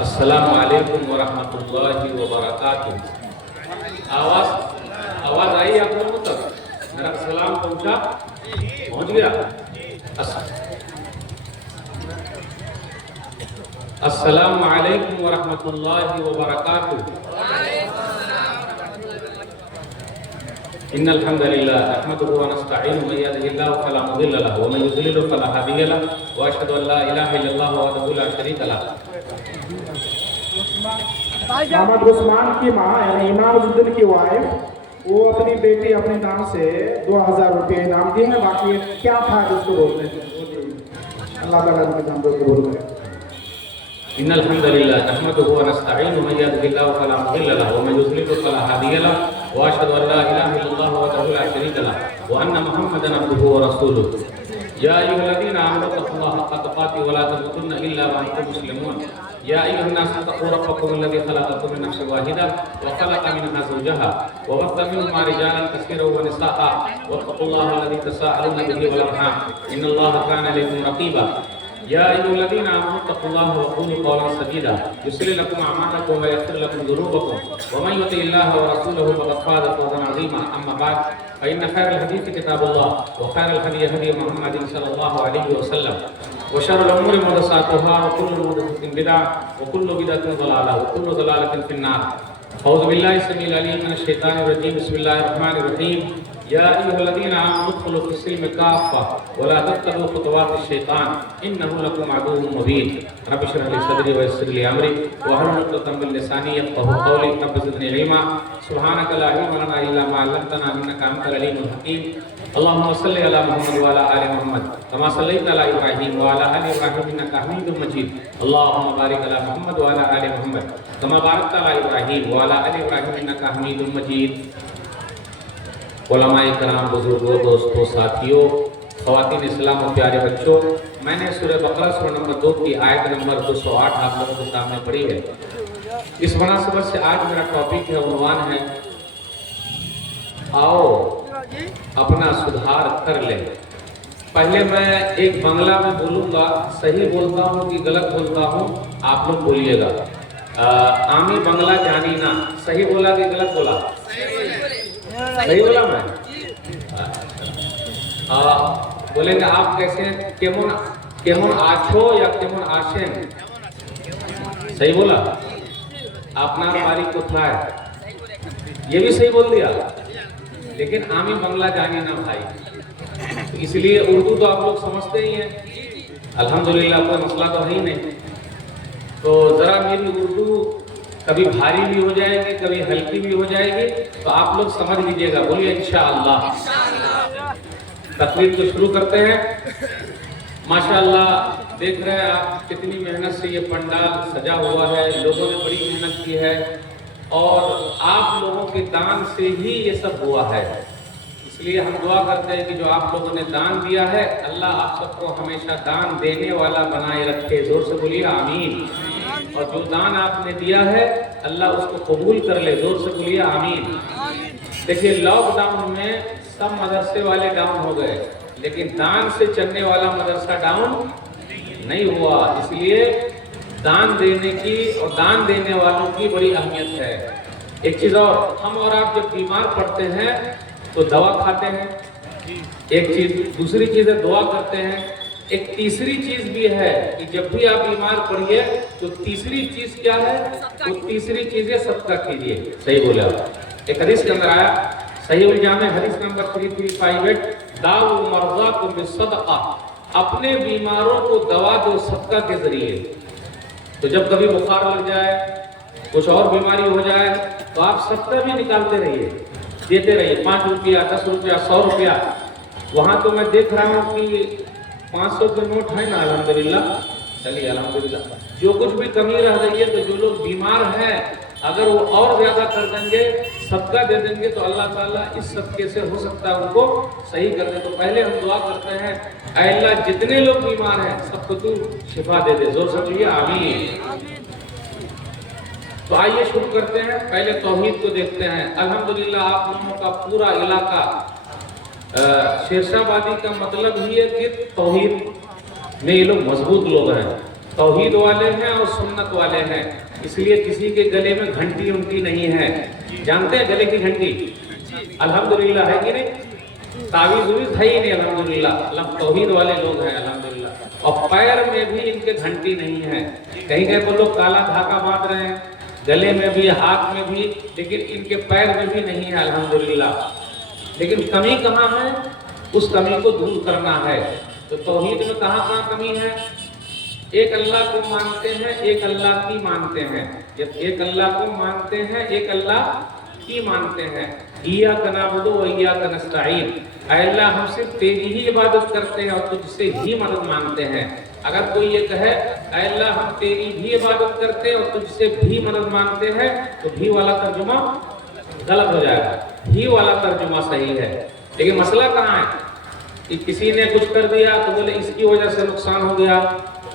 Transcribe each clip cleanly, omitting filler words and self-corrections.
السلام علیکم ورحمۃ اللہ وبرکاتہ۔ آواز آئی آپ لوگوں تک؟ میرا سلام پہنچ گیا؟ السلام علیکم ورحمۃ اللہ وبرکاتہ۔ ان الحمد للہ نحمده ونستعینه من يهده الله فلا مضل له ومن يضلل فلا هادي له واشهد ان لا اله الا الله وحده لا شريك له۔ محمد عثمان کی ماں یعنی امام عزالدین کی وائف وہ اپنی بیٹی اپنے نام سے 2000 روپے انعام دیے ہیں۔ باقی کیا تھا جس کو بولتے ہیں اللہ تعالیٰ کے نام پر قبول کرے۔ ان الحمد للہ نحمده ونستعینه من يهده الله فلا مضل له ومن يضلل فلا هادي له واشهد ان لا اله الا الله وحده لا شريك له وان محمدا عبده ورسوله۔ یا ایھا الذین آمنوا اتقوا اللہ حق تقاته ولا تموتن الا وانتم مسلمون۔ یا ایھا الناس اتقوا ربکم الذی خلقکم من نفس واحدہ وخلق منها زوجها وبث منهما رجالا کثیرا ونساء واتقوا اللہ الذی تساءلون به والارحام ان اللہ کان علیکم رقیبا۔ یا ایھا الذین آمنوا اتقوا اللہ وقولوا قولا سدیدا یصلح لکم اعمالکم ویغفر لکم ذنوبکم ومن یطع اللہ ورسولہ فقد فاز فوزا عظیما۔ اما بعد فإن خير الحديث كتاب الله وخير الهدي هدي محمد صلى الله عليه وسلم وشر الأمور محدثاتها وكل محدثة بدعة وكل بدعة ضلالة وكل ضلالة في النار۔ أعوذ بالله السميع العليم من الشيطان الرجيم بسم الله الرحمن الرحيم۔ يا أيها الذين آمنوا ادخلوا في السلم كافة ولا تتبعوا خطوات الشيطان إنه لكم عدو مبين۔ رب اشرح لي صدري ويسر لي أمري واحلل عقدة من لساني يفقهوا قولي رب زدني علما سبحانك لا علم لنا إلا ما علمتنا إنك أنت العليم الحكيم۔ اللهم صل على محمد وعلى آل محمد كما صليت على إبراهيم وعلى آل إبراهيم إنك حميد مجيد۔ اللهم بارك على محمد وعلى آل محمد كما باركت على إبراهيم وعلى آل إبراهيم إنك حميد مجيد۔ علماء کرام، بزرگوں، دوستوں، ساتھیوں، خواتین اسلام و پیارے بچوں، میں نے سورہ بقرہ سورہ نمبر 2 کی آیت نمبر 208 آپ لوگوں کے سامنے پڑھی ہے۔ اس مناسبت سے آج میرا ٹاپک ہے، عنوان ہے آؤ اپنا سدھار کر لیں۔ پہلے میں ایک بنگلہ میں بولوں گا، صحیح بولتا ہوں کہ غلط بولتا ہوں آپ لوگ بولیے گا۔ آمی بنگلہ جانی نا، صحیح بولا کہ غلط بولا؟ صحیح بولا میں؟ بولیں گے آپ کیسے ہیں؟ کیمون آچھو یا کیمون آشین؟ صحیح بولا؟ آپ نام باری کو تھا ہے یہ بھی صحیح بول دیا، لیکن عامی بنگلہ جانی نہ بھائی، اس لیے اردو تو آپ لوگ سمجھتے ہی ہیں الحمدللہ، کوئی مسئلہ تو ہے ہی نہیں، تو ذرا میری اردو کبھی بھاری بھی ہو جائے گی کبھی ہلکی بھی ہو جائے گی، تو آپ لوگ سمجھ لیجئے گا، بولیے انشاءاللہ۔ تقریر کو شروع کرتے ہیں۔ ماشاءاللہ دیکھ رہے ہیں آپ کتنی محنت سے یہ پنڈال سجا ہوا ہے، لوگوں نے بڑی محنت کی ہے اور آپ لوگوں کے دان سے ہی یہ سب ہوا ہے، اس لیے ہم دعا کرتے ہیں کہ جو آپ لوگوں نے دان دیا ہے اللہ آپ سب کو ہمیشہ دان دینے والا بنائے رکھے، زور سے بولیے آمین۔ اور جو دان آپ نے دیا ہے اللہ اس کو قبول کر لے، زور سے بولیے آمین۔ دیکھیے لاک ڈاؤن میں سب مدرسے والے ڈاؤن ہو گئے، لیکن دان سے چلنے والا مدرسہ ڈاؤن نہیں ہوا، اس لیے دان دینے کی اور دان دینے والوں کی بڑی اہمیت ہے۔ ایک چیز اور، ہم اور آپ جب بیمار پڑتے ہیں تو دوا کھاتے ہیں، ایک چیز، دوسری چیز ہے دعا کرتے ہیں، ایک تیسری چیز بھی ہے کہ جب بھی آپ بیمار پڑیے تو تیسری چیز کیا ہے؟ وہ تیسری چیز ہے صدقہ کیجیے۔ صحیح بولے آپ؟ ایک حدیث کے اندر آیا، صحیح الجامع حدیث نمبر 3358، داؤ مرضاکم بالصدقہ، اپنے بیماروں کو دوا دو صدقہ کے ذریعے۔ تو جب کبھی بخار لگ جائے، کچھ اور بیماری ہو جائے تو آپ صدقہ بھی نکالتے رہیے، دیتے رہیے، 5 روپیہ 10 روپیہ 100 روپیہ۔ وہاں تو میں دیکھ رہا ہوں کہ 500 کے نوٹ ہے نا، الحمدللہ، چلیے الحمدللہ، جو کچھ بھی کمی رہ گئی ہے تو جو لوگ بیمار ہیں اگر وہ اور زیادہ کر دیں گے، صدقہ دے دیں گے تو اللہ تعالیٰ اس صدقے سے ہو سکتا ہے ان کو صحیح کر دے۔ تو پہلے ہم دعا کرتے ہیں، اے اللہ جتنے لوگ بیمار ہیں سب کو تو شفا دے دے، زور سے بولیے آمین۔ تو آئیے شروع کرتے ہیں، پہلے توحید کو دیکھتے ہیں۔ الحمدللہ آپ لوگوں کا پورا علاقہ شیرشاہ آبادی کا مطلب ہی ہے کہ توحید میں یہ لوگ مضبوط لوگ ہیں، तौहीद वाले हैं और सुन्नत वाले हैं, इसलिए किसी के गले में घंटी उंटी नहीं है। जानते हैं गले की घंटी? अल्हम्दुलिल्लाह है कि नहीं? तावीज़ उवीज़ है ही नहीं अल्हम्दुलिल्लाह। तौहीद वाले लोग हैं अल्हम्दुलिल्लाह। और पैर में भी इनके घंटी नहीं है। कहीं कहीं तो लोग काला धागा बांध रहे हैं, गले में भी हाथ में भी, लेकिन इनके पैर में भी नहीं है अल्हम्दुलिल्लाह। लेकिन कमी कहाँ है? उस कमी को दूर करना है। तो तौहीद में कहाँ कहाँ कमी है? एक अल्लाह को मानते हैं, एक अल्लाह की मानते हैं। जब एक अल्लाह को मानते हैं, एक अल्लाह की मानते हैं। इय्याका नअबुदु व इय्याका नस्तईन, ऐ अल्लाह हम सिर्फ तेरी ही इबादत करते हैं और तुझसे ही मदद मांगते हैं। अगर कोई ये कहे ऐ अल्लाह हम तेरी भी इबादत करते हैं और तुझसे भी मदद मांगते हैं, तो भी वाला तर्जुमा गलत हो जाएगा। भी वाला तर्जुमा सही है। लेकिन मसला कहाँ है कि किसी ने कुछ कर दिया तो बोले इसकी वजह से नुकसान हो गया,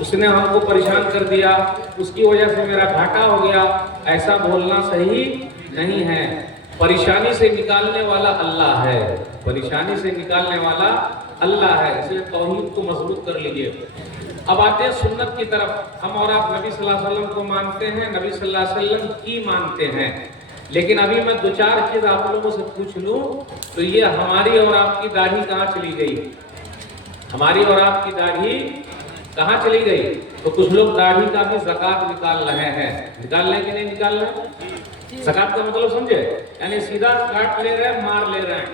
उसने हमको परेशान कर दिया, उसकी वजह से मेरा घाटा हो गया। ऐसा बोलना सही नहीं है। परेशानी से निकालने वाला अल्लाह है, परेशानी से निकालने वाला अल्लाह है। इसलिए तौहीद को मजबूत कर लीजिए। अब आते हैं सुन्नत की तरफ। हम और आप नबी सल्लल्लाहु अलैहि वसल्लम को मानते हैं, नबी सल्लल्लाहु अलैहि वसल्लम की मानते हैं। लेकिन अभी मैं दो चार चीज आप लोगों से पूछ लूं तो ये हमारी और आपकी दाढ़ी कहाँ चली गई? हमारी और आपकी दाढ़ी कहाँ चली गई? तो कुछ लोग दाढ़ी का भी ज़कात निकाल रहे हैं। निकाल रहे हैं कि नहीं निकाल रहे? ज़कात का मतलब समझे? यानी सीधा काट ले रहे हैं, मार ले रहे हैं।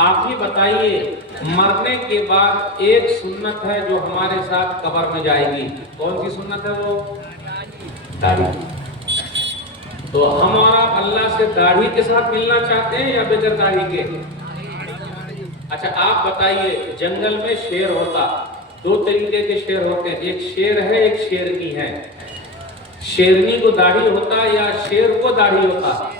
आप ही बताइए, मरने के बाद एक सुन्नत है जो हमारे साथ कब्र में जाएगी। कौन सी सुन्नत है वो? दाढ़ी। तो हम और आप अल्लाह से दाढ़ी के साथ मिलना चाहते हैं या बगैर दाढ़ी के? अच्छा आप बताइए, जंगल में शेर होता, दो तरीके के शेर होते हैं, एक शेर है एक शेरनी है। शेरनी को दाढ़ी होता या शेर को दाढ़ी होता?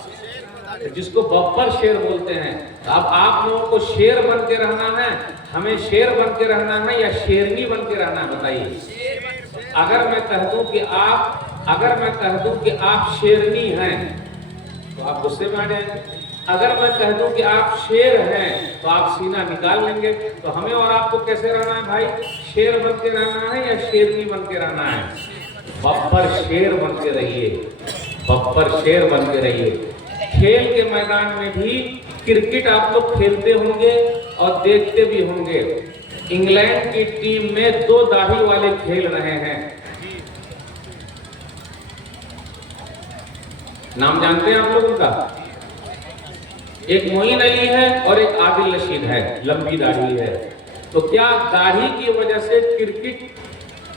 जिसको बब्बर शेर बोलते हैं। अब आप लोगों को शेर बन के रहना है, हमें शेर बन के रहना है या शेरनी बन के रहना है? बताइए। अगर मैं कह दूं कि आप शेरनी हैं तो आप गुस्से में आ जाएंगे। अगर मैं कह दूं कि आप शेर हैं तो आप सीना निकाल लेंगे। तो हमें और आपको कैसे रहना है भाई? शेर बन के रहना है या शेरनी बन के रहना है? बब्बर शेर बन के रहिए, बब्बर शेर बन के रहिए। खेल के मैदान में भी क्रिकेट आप लोग खेलते होंगे और देखते भी होंगे। इंग्लैंड की टीम में दो दाढ़ी वाले खेल रहे हैं। नाम जानते हैं आप लोग उनका? एक मोइन अली है और एक आदिल रशीद है, लंबी दाढ़ी है। तो क्या दाढ़ी की वजह से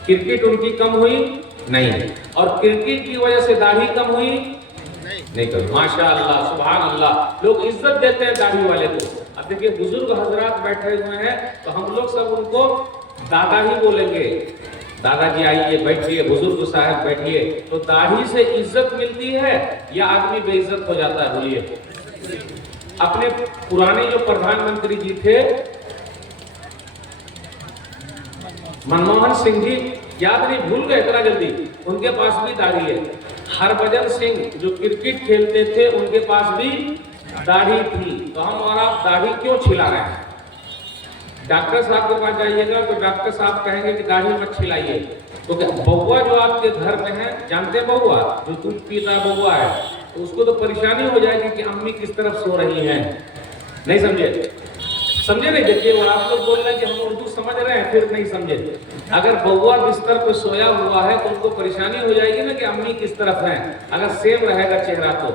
क्रिकेट उनकी कम हुई? नहीं। और क्रिकेट की वजह से दाढ़ी कम हुई? नहीं कम। माशाअल्लाह, सुभान अल्लाह। लोग इज्जत देते हैं दाढ़ी वाले को। अब देखिए बुजुर्ग हजरात बैठे हुए हैं तो हम लोग सब उनको दादा ही बोलेंगे। दादाजी आइए, बैठिए, बुजुर्ग साहब बैठिए। तो दाढ़ी से इज्जत मिलती है या आदमी बेइज्जत हो जाता है? बोलिए। अपने पुराने जो प्रधानमंत्री जी थे मनमोहन सिंह जी, याद नहीं, भूल गए इतना जल्दी? उनके पास भी दाढ़ी है। हरभजन सिंह जो क्रिकेट खेलते थे उनके पास भी दाढ़ी थी। तो हम और आप दाढ़ी क्यों छिला रहे हैं? डॉक्टर साहब के पास जाइएगा तो डॉक्टर साहब कहेंगे कि दाढ़ी मत छिलाइए। तो बउआ जो आपके घर में है, जानते हैं बउआ जो दूध पीता बउआ है, तो उसको तो परेशानी हो जाएगी कि अम्मी किस तरफ सो रही हैं। नहीं समझे? समझे नहीं? देखिए वो आप लोग बोल रहे हैं कि हम उर्दू समझ रहे हैं, फिर नहीं समझे। अगर बउआ बिस्तर पर सोया हुआ है तो उनको परेशानी हो जाएगी ना कि अम्मी किस तरफ है। अगर सेम रहेगा चेहरा तो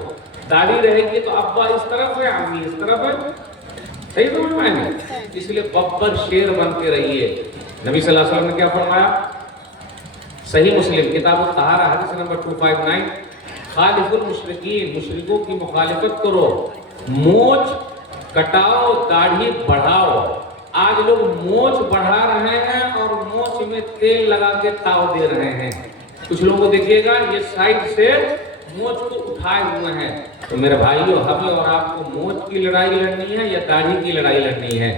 दाढ़ी रहेगी तो अब्बा इस तरफ है, अम्मी इस तरफ है। सही समझ में आएंगे? इसलिए बब्बर शेर बन के रहिए। नबी सल्लल्लाहु अलैहि वसल्लम ने क्या फरमाया? सही मुस्लिम किताब तहारा हदीस नंबर 259, खालिफुल मुशरिकीन, मुशरिकों की मुखालिफत करो, मूंछ कटाओ, दाढ़ी बढ़ाओ। आज लोग मूंछ बढ़ा रहे हैं और मूंछ में तेल लगा के ताव दे रहे हैं। कुछ लोगों को देखिएगा ये साइड से मूंछ को उठाए हुए हैं। तो मेरे भाइयों, हमें और आपको मूंछ की लड़ाई लड़नी है या दाढ़ी की लड़ाई लड़नी है?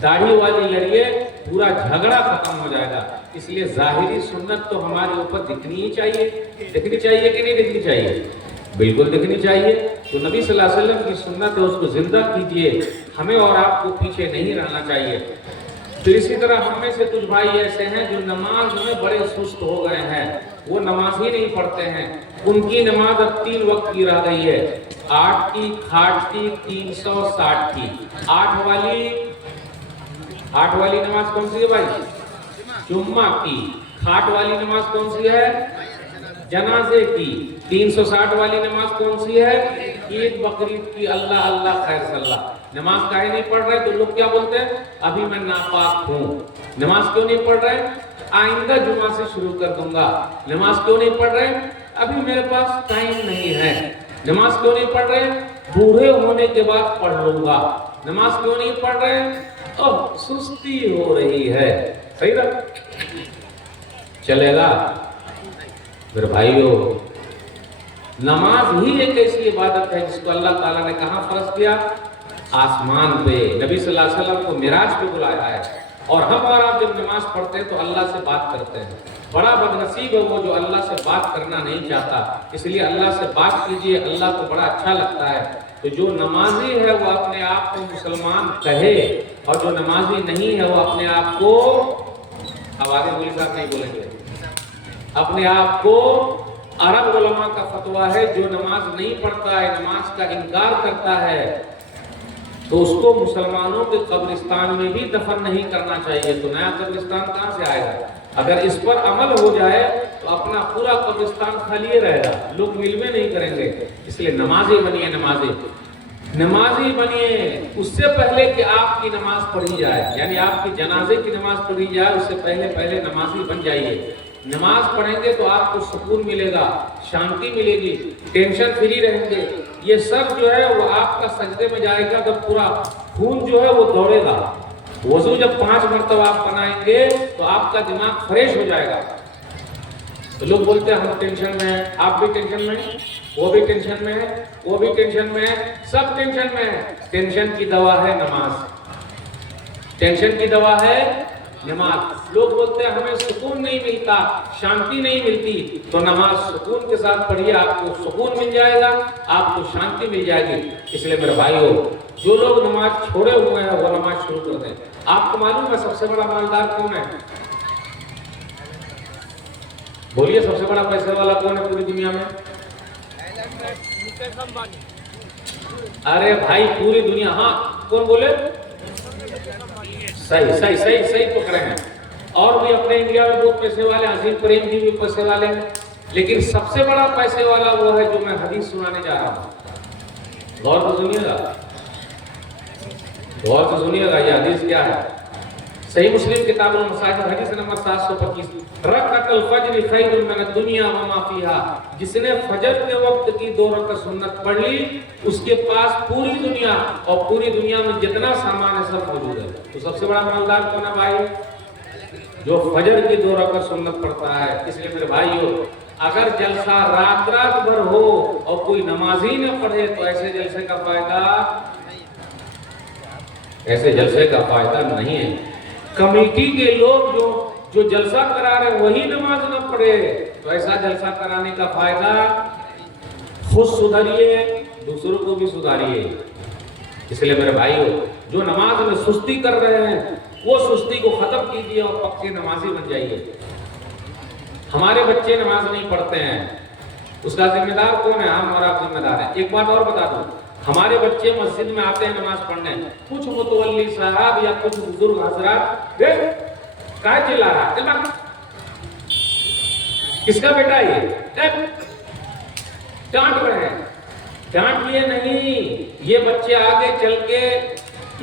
दाढ़ी वाली लड़िए, पूरा झगड़ा खत्म हो जाएगा। इसलिए जाहिरी सुन्नत तो हमारे ऊपर दिखनी ही चाहिए। दिखनी चाहिए कि नहीं दिखनी चाहिए? बिल्कुल दिखनी चाहिए। तो नबी सल्लल्लाहु अलैहि वसल्लम की सुन्नत है, उसको जिंदा कीजिए। हमें और आपको पीछे नहीं रहना चाहिए। پھر اسی طرح ہم میں سے کچھ بھائی ایسے ہیں جو نماز میں بڑے سست ہو گئے ہیں، وہ نماز ہی نہیں پڑھتے ہیں، ان کی نماز اب 3 وقت کی رہ گئی ہے، 8 کی، کھاٹ کی، 360 کی۔ 8 والی نماز کون سی ہے بھائی؟ جمعہ کی۔ کھاٹ والی نماز کون سی ہے؟ جنازے کی۔ 360 والی نماز کون سی ہے؟ عید بقرعید کی۔ اللہ اللہ خیر صلی اللہ۔ نماز کاہے نہیں پڑھ رہے؟ تو لوگ کیا بولتے ہیں؟ ابھی میں ناپاک ہوں۔ نماز کیوں نہیں پڑھ رہے؟ آئندہ جمعہ سے شروع کر دوں گا۔ نماز کیوں نہیں پڑھ رہے؟ ابھی میرے پاس ٹائم نہیں ہے۔ نماز کیوں نہیں پڑھ رہے؟ بوڑھے ہونے کے بعد پڑھ لوں گا۔ نماز کیوں نہیں پڑھ رہے؟ سستی ہو رہی ہے۔ صحیح نا؟ چلے گا؟ میرے بھائیو، نماز ہی ایک ایسی عبادت ہے جس کو اللہ تعالیٰ نے کہاں فرض کیا؟ آسمان پہ۔ نبی صلی اللہ علیہ وسلم کو معراج پہ بلایا ہے، اور ہم اور آپ جب نماز پڑھتے ہیں تو اللہ سے بات کرتے ہیں۔ بڑا بدنصیب ہے وہ جو اللہ سے بات کرنا نہیں چاہتا، اس لیے اللہ سے بات کیجئے، اللہ کو بڑا اچھا لگتا ہے۔ تو جو نمازی ہے وہ اپنے آپ کو مسلمان کہے، اور جو نمازی نہیں ہے وہ اپنے آپ کو، ہمارے مولوی صاحب نہیں بولیں گے، اپنے آپ کو، عرب علماء کا فتویٰ ہے جو نماز نہیں پڑھتا ہے، نماز کا انکار کرتا ہے، تو اس کو مسلمانوں کے قبرستان میں بھی دفن نہیں کرنا چاہیے۔ تو نیا قبرستان کہاں سے آئے گا؟ اگر اس پر عمل ہو جائے تو اپنا پورا قبرستان خالی رہے گا، لوگ ملوے نہیں کریں گے۔ اس لیے نمازی بنیے، نمازی بنیے، اس سے پہلے کہ آپ کی نماز پڑھی جائے، یعنی آپ کی جنازے کی نماز پڑھی جائے اس سے پہلے نمازی بن جائیے۔ نماز پڑھیں گے تو آپ کو سکون ملے گا، شانتی ملے گی، ٹینشن فری رہیں گے۔ یہ سب جو ہے وہ آپ کا سجدے میں جائے گا، جب پورا خون جو ہے وہ دوڑے گا۔ وضو جب 5 مرتبہ آپ بنائیں گے تو آپ کا دماغ فریش ہو جائے گا۔ تو لوگ بولتے ہیں ہم ٹینشن میں ہیں، آپ بھی ٹینشن میں ہیں، وہ بھی ٹینشن میں ہے، وہ بھی ٹینشن میں ہے، سب ٹینشن میں ہے۔ ٹینشن کی دوا ہے نماز، ٹینشن کی دوا ہے نماز۔ لوگ بولتے ہیں ہمیں سکون نہیں ملتا، شانتی نہیں ملتی، تو نماز سکون کے ساتھ پڑھیے، آپ کو سکون مل جائے گا، آپ کو شانتی مل جائے گی۔ اس لیے میرے بھائیو، جو لوگ نماز چھوڑے ہوئے ہیں وہ نماز شروع کر دیں۔ آپ کو معلوم ہے سب سے بڑا مالدار کون ہے؟ بولیے، سب سے بڑا پیسے والا کون ہے پوری دنیا میں؟ ارے بھائی پوری دنیا، ہاں کون بولے؟ صحیح پکڑے ہیں۔ اور بھی اپنے انڈیا میں بہت پیسے والے، عظیم پریم جی بھی پیسے والے ہیں، لیکن سب سے بڑا پیسے والا وہ ہے جو میں حدیث سنانے جا رہا ہوں۔ غور سے سنیے گا، غور سے سنیے گا، یہ حدیث کیا ہے؟ صحیح مسلم کتاب المصاحف حدیث نمبر 725، رکعت الفجر خیر من الدنیا وما فیہا، جس نے فجر کے وقت کی 2 رکعت سنت پڑھ لی، اس کے پاس پوری دنیا اور پوری دنیا میں جتنا سامان ہے سب موجود ہے۔ تو سب سے بڑا مالدار کون ہے بھائی؟ جو فجر کی 2 رکعت سنت پڑھتا ہے۔ اس لیے میرے بھائیو، اگر جلسہ رات بھر ہو اور کوئی نمازی نہ پڑھے تو ایسے جلسے کا فائدہ نہیں ہے۔ کمیٹی کے لوگ جو جلسہ کرا رہے وہی نماز نہ پڑھے تو ایسا جلسہ کرانے کا فائدہ، خود سدھریے، دوسروں کو بھی سدھاریے۔ اس لیے میرے بھائیو، جو نماز میں سستی کر رہے ہیں وہ سستی کو ختم کیجیے اور پکے نمازی بن جائیے۔ ہمارے بچے نماز نہیں پڑھتے ہیں، اس کا ذمہ دار کون ہے؟ ہم اور آپ ذمہ دار ہیں۔ ایک بات اور بتا دوں، ہمارے بچے مسجد میں آتے ہیں نماز پڑھنے، کچھ متولی صاحب یا کچھ بزرگ حضرات کہاں چلا رہا ہے؟ کس کا بیٹا یہ؟ ڈانٹ رہے ہیں۔ ڈانٹ یہ نہیں، یہ بچے آگے چل کے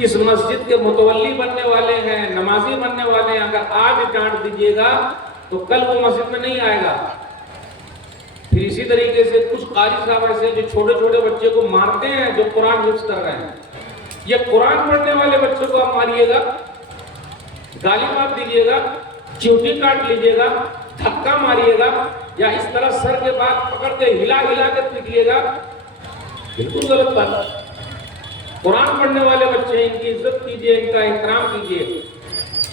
اس مسجد کے متولی بننے والے ہیں، نمازی بننے والے ہیں۔ اگر آج ڈانٹ دیجیے گا تو کل وہ مسجد میں نہیں آئے گا۔ پھر اسی طریقے سے کچھ قاری صاحب ایسے جو چھوٹے چھوٹے بچے کو مارتے ہیں جو قرآن حفظ کر رہے ہیں، یہ قرآن پڑھنے والے بچوں کو آپ ماریے گا، گالی مار دیجیے گا، چیوٹی کاٹ لیجیے گا، دھکا ماریے گا، یا اس طرح سر کے بعد پکڑ کے ہلا کے پیٹیے گا، بالکل غلط بات۔ قرآن پڑھنے والے بچے، ان کی عزت کیجیے، ان کا احترام کیجیے۔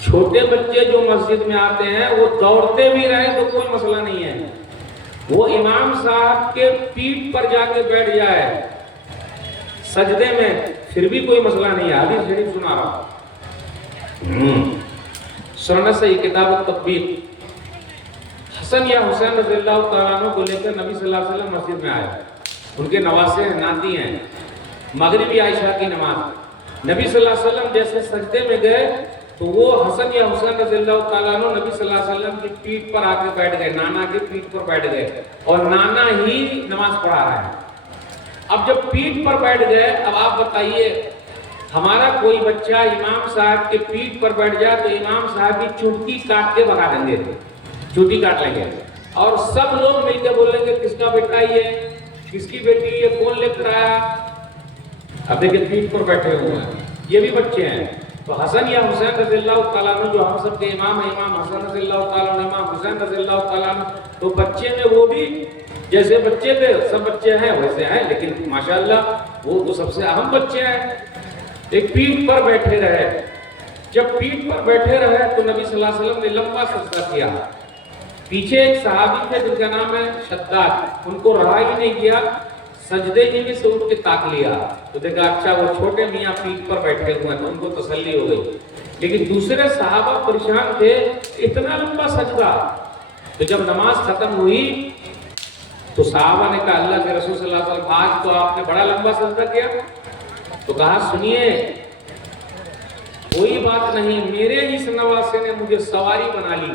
چھوٹے بچے جو مسجد میں آتے ہیں وہ دوڑتے بھی رہیں تو کوئی مسئلہ نہیں ہے، وہ امام صاحب کے پیٹھ پر جا کے بیٹھ جائے سجدے میں، پھر بھی کوئی مسئلہ نہیں ہے۔ حدیث شریف سنا رہا ہوں۔ सुनना सही किताब तकबीर। हसन या हुसैन रज़ियल्लाहु तआला अन्हु को लेकर नबी सल्लल्लाहु अलैहि वसल्लम मस्जिद में आए। उनके नवासे हैं, नाती हैं। मगरिबी आयशा की नमाज, नबी सल्लल्लाहु अलैहि वसल्लम जैसे सजदे में गए तो वो हसन या हुसैन रज़ियल्लाहु तआला अन्हु नबी सल्लल्लाहु अलैहि वसल्लम की पीठ पर आके बैठ गए, नाना की पीठ पर बैठ गए और नाना ही नमाज पढ़ा रहे हैं। अब जब पीठ पर बैठ गए, अब आप बताइए हमारा कोई बच्चा इमाम साहब के पीठ पर बैठ जाए तो इमाम साहब की चुटकी काट के भगा देंगे, चुटकी काट लेंगे और सब लोग मिलकर बोलेंगे किसका बेटा ये, किसकी बेटी ये, कौन लेकर आया। अब देखिए पीठ पर बैठे हुए हैं, ये भी बच्चे हैं। तो हसन या हुसैन रज़ियल्लाहु तआला अन्हु जो हम सबके इमाम है, इमाम हसन रज़ियल्लाहु तआला अन्हु, इमाम हुसैन रज़ियल्लाहु तआला अन्हु, तो बच्चे में वो भी जैसे बच्चे थे, सब बच्चे हैं वैसे हैं, लेकिन माशाअल्लाह वो तो सबसे अहम बच्चे हैं। एक पीठ पर बैठे रहे, जब पीठ पर बैठे रहे तो नबी सल्लल्लाहु अलैहि वसल्लम ने लंबा सजदा किया। पीछे एक सहाबी थे जिनका नाम है शद्दाद, उनको रहा ही नहीं किया, सजदे में से उठ के ताक लिया तो देखा अच्छा वो छोटे मियाँ पीठ पर बैठे हुए हैं, तो उनको तसल्ली हो गई। लेकिन दूसरे सहाबा परेशान थे, इतना लंबा सजदा। तो जब नमाज खत्म हुई तो सहाबा ने कहा अल्लाह के रसूल सल्लल्लाहु अलैहि वसल्लम आज तो आपने बड़ा लंबा सजदा किया। तो कहा सुनिए कोई बात नहीं, मेरे इस नवासे ने मुझे सवारी बना ली,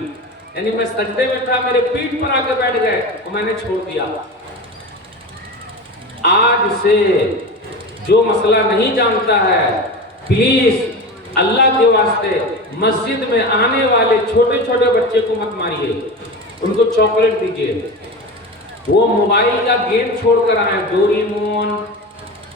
यानी मैं सजदे में था, मेरे पीठ पर आके बैठ गए तो मैंने छोड़ दिया। आज से जो मसला नहीं जानता है प्लीज अल्लाह के वास्ते मस्जिद में आने वाले छोटे छोटे बच्चे को मत मारिए, उनको चॉकलेट दीजिए। वो मोबाइल का गेम छोड़कर आए, डोरेमोन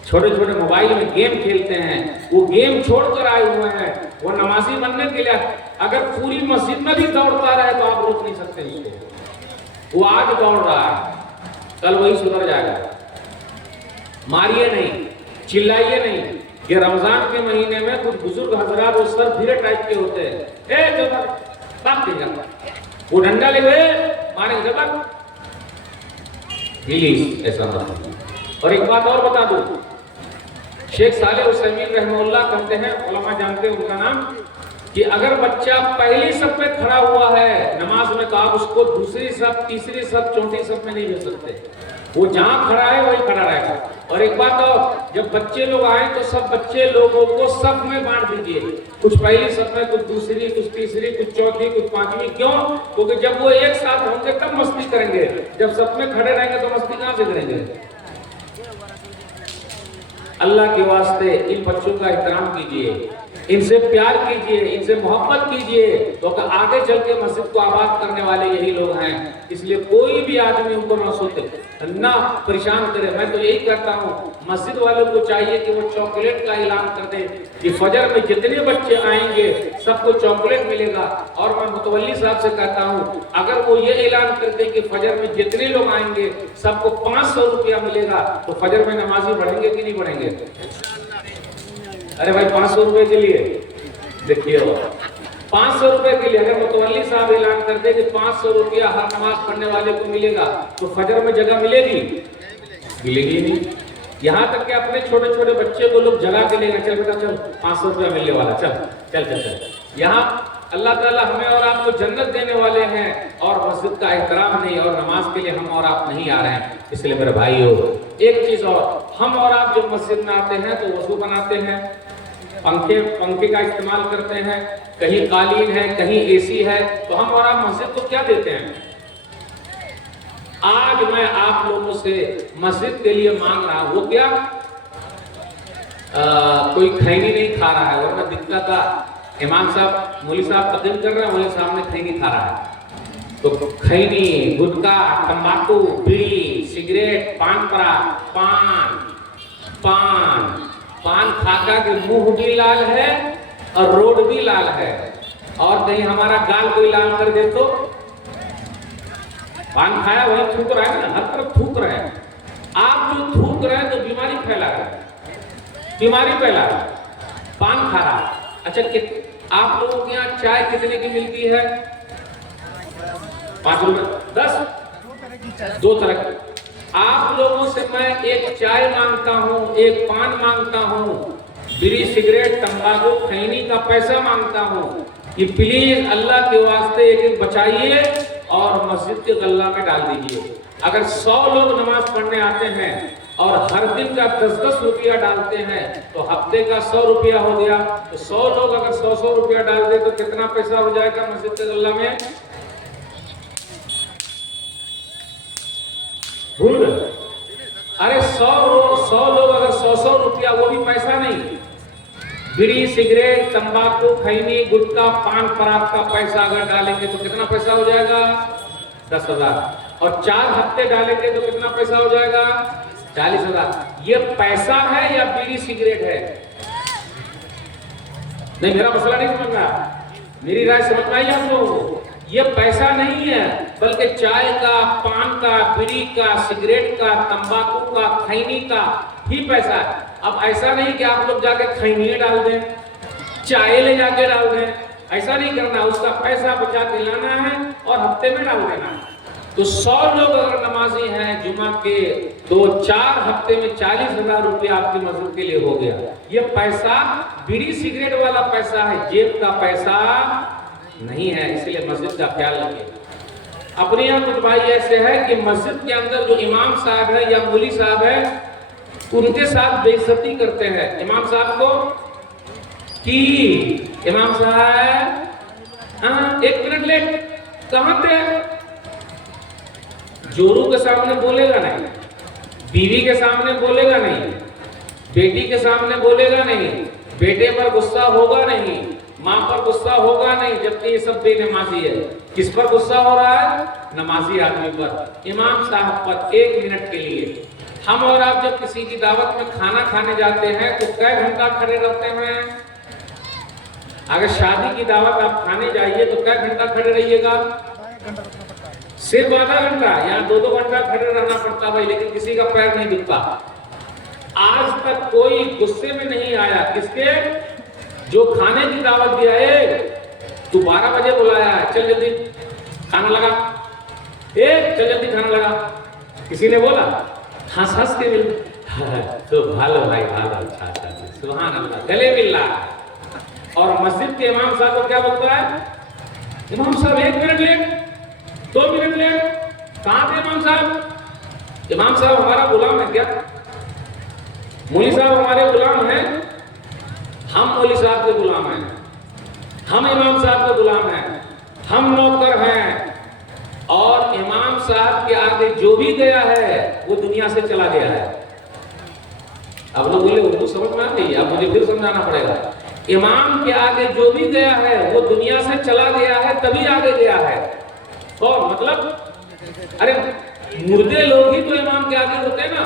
छोटे छोटे मोबाइल में गेम खेलते हैं, वो गेम छोड़कर आए हुए हैं, वो नमाजी बनने के लिए। अगर पूरी मस्जिद में भी दौड़ता रहे तो आप रोक नहीं सकते उसको। वो आज दौड़ रहा है, कल वही सुधर जाएगा। मारिए नहीं, चिल्लाइए नहीं। ये रमजान के महीने में कुछ बुजुर्ग हजरात वो सर धीरे टाइप के होते हैं, वो डंडा ले गए मारेंगे जब प्लीज ऐसा मत। और एक बात और बता दूं, शेख सालेह उसैमीन रहमतुल्लाह कहते हैं, उलमा जानते हैं उनका नाम, कि अगर बच्चा पहली सब में खड़ा हुआ है नमाज में तो आप उसको दूसरी सब, तीसरी सब, चौथी सब में नहीं भेज सकते। वो जहां खड़ा है वही खड़ा रहेगा। और एक बात और, जब बच्चे लोग आए तो सब बच्चे लोगों को सब में बांट दीजिए, कुछ पहली सब में, कुछ दूसरी, कुछ तीसरी, कुछ चौथी, कुछ पांचवी। क्यों? क्योंकि जब वो एक साथ होंगे तब मस्ती करेंगे, जब सब में खड़े रहेंगे तो मस्ती कहां से करेंगे। अल्लाह के वास्ते इन बच्चों का एहतराम कीजिए, इनसे प्यार कीजिए, इनसे मोहब्बत कीजिए, तो आगे चल के मस्जिद को आबाद करने वाले यही लोग हैं। इसलिए कोई भी आदमी उनको ना सोचे, ना परेशान करे। मैं तो यही कहता हूँ मस्जिद वालों को चाहिए कि वो चॉकलेट का ऐलान कर दे कि फजर में जितने बच्चे आएंगे सबको चॉकलेट मिलेगा। और मैं मुतवल्ली साहब से कहता हूँ अगर वो ये ऐलान करते कि फजर में जितने लोग आएंगे सबको 500 रुपया मिलेगा तो फजर में नमाजी बढ़ेंगे कि नहीं बढ़ेंगे? अरे भाई 500 रुपए के लिए देखिए, 500 रुपए के लिए अगर मुतवल्ली साहब ऐलान करते कि 500 रुपया हर नमाज पढ़ने वाले को मिलेगा तो फजर में जगह मिलेगी? मिलेगी नहीं। यहाँ तक कि अपने छोटे छोटे बच्चे को लोग जगा के लेगा, चल बेटा चल 500 रुपया मिलने वाला, चल चल चल चल। यहाँ अल्लाह ताला हमें और आपको जन्नत देने वाले हैं और मस्जिद का एहतराम नहीं और नमाज के लिए हम और आप नहीं आ रहे हैं। इसलिए मेरे भाइयों एक चीज और, हम और आप जब मस्जिद में आते हैं तो वजू बनाते हैं, पंखे का इस्तेमाल करते हैं, कहीं कालीन है कहीं एसी है, तो हम और आप मस्जिद को क्या देते हैं? आज मैं आप लोगों से मस्जिद के लिए मांग रहा हूं, वो क्या कोई खैनी नहीं खा रहा है, वरना दिक्कत था। इमाम साहब मौलवी साहब तकरीर कर रहे हैं, वही सामने खैनी खा रहा है। तो खैनी, गुटखा, तंबाकू, बीड़ी, सिगरेट, पान पराग, पान खा के मुंह भी लाल है और रोड भी लाल है। और कहीं हमारा गाल कोई लाल कर दे तो पान खाया वही थूक रहा है ना, हर तरफ थूक रहे हैं। आप जो थूक रहे हैं तो बीमारी फैला रहे हैं, बीमारी फैला रहा है, पान खा रहा है। अच्छा आप लोगों के यहाँ चाय कितने की मिलती है? 5 रुपए 10, 2 तरह की। आप लोगों से मैं एक चाय मांगता हूँ, एक पान मांगता हूँ, बीड़ी, सिगरेट, तंबाकू, खैनी का पैसा मांगता हूँ। کہ پلیز اللہ کے واسطے ایک ایک بچائیے اور مسجد کے غلہ میں ڈال دیجئے۔ اگر 100 لوگ نماز پڑھنے آتے ہیں اور ہر دن کا 10-10 روپیہ ڈالتے ہیں تو ہفتے کا 100 روپیہ ہو گیا، تو 100 لوگ اگر 100 روپیہ ڈال دے تو کتنا پیسہ ہو جائے گا مسجد کے غلہ میں؟ بھول گئے؟ ارے 100 لوگ اگر 100 روپیہ، وہ بھی پیسہ نہیں، بیڑی، سگریٹ، تمباکو، کھینی، گٹکا، پان پراگ کا پیسہ اگر ڈالیں گے تو کتنا پیسہ ہو جائے گا؟ 10,000۔ اور 4 ہفتے ڈالیں گے تو کتنا پیسہ ہو جائے گا؟ 40,000۔ یہ پیسہ ہے یا بیڑی سگریٹ ہے؟ نہیں، میرا مسئلہ نہیں سمجھ رہا، میری رائے سمجھ میں آئی آپ لوگوں کو؟ یہ پیسہ نہیں ہے، بلکہ چائے کا، پان کا، بیڑی کا، سگریٹ کا، تمباکو کا، کھینی کا ہی پیسہ ہے۔ اب ایسا نہیں کہ آپ لوگ جا کے کھینیے ڈال دیں، چائے لے جا کے ڈال دیں، ایسا نہیں کرنا، اس کا پیسہ بچا کے لانا ہے اور ہفتے میں ڈال دینا ہے۔ تو 100 لوگ اگر نمازی ہیں جمعہ کے، تو 4 ہفتے میں 40,000 روپیہ آپ کی مسجد کے لیے ہو گیا۔ یہ پیسہ بیڑی سگریٹ والا پیسہ ہے، جیب کا پیسہ نہیں ہے، اس لیے مسجد کا خیال رکھیں۔ اپنے یہاں کچھ بھائی ایسے ہے کہ مسجد کے اندر جو امام صاحب ہے یا مولوی صاحب ہے ان کے ساتھ بے عزتی کرتے ہیں امام صاحب کو، کہ امام صاحب ایک منٹ لیٹ، کہاں تھے؟ جورو کے سامنے بولے گا نہیں، بیوی کے سامنے بولے گا نہیں، بیٹی کے سامنے بولے گا نہیں، بیٹے پر غصہ ہوگا نہیں، ماں پر غصہ ہوگا نہیں، جبکہ یہ سب بے نمازی ہے۔ کس پر غصہ ہو رہا ہے؟ نمازی آدمی پر، امام صاحب پر۔ 1 منٹ کے لیے ہم اور آپ جب کسی کی دعوت میں کھانا کھانے جاتے ہیں تو کئی گھنٹہ کھڑے رہتے ہیں؟ اگر شادی کی دعوت آپ کھانے جائیے تو کئی گھنٹہ کھڑے رہیے گا؟ صرف آدھا گھنٹہ یا 2 گھنٹہ کھڑے رہنا پڑتا بھائی، لیکن کسی کا پیر نہیں دکھتا۔ آج تک کوئی غصے میں نہیں آیا کس کے؟ جو کھانے کی دعوت دیا ہے، تو 12 بجے بلایا ہے، چل جلدی کھانا لگا، چل جلدی کھانا لگا، کسی نے بولا؟ ہنس ہنس کے مل تو بھالو بھائی بھالو، اچھا اچھا، سبحان اللہ، گلے مل رہا۔ اور مسجد کے امام صاحب کو کیا بولتا ہے؟ امام صاحب 1 منٹ لیٹ، 2 منٹ لیٹ، کہاں تھے امام صاحب؟ امام صاحب ہمارا غلام ہے کیا؟ مولوی صاحب ہمارے غلام ہیں؟ ہم مولوی صاحب کے غلام ہیں، ہم امام صاحب کے غلام ہیں، ہم نوکر ہیں، اور امام صاحب کے آگے جو بھی گیا ہے وہ دنیا سے چلا گیا ہے۔ اب لوگ بولے اردو سمجھ میں آ گئی، اب مجھے پھر سمجھانا پڑے گا۔ امام کے آگے جو بھی گیا ہے وہ دنیا سے چلا گیا ہے، تبھی آگے گیا ہے۔ اور مطلب ارے مردے لوگ ہی تو امام کے آگے ہوتے ہیں نا،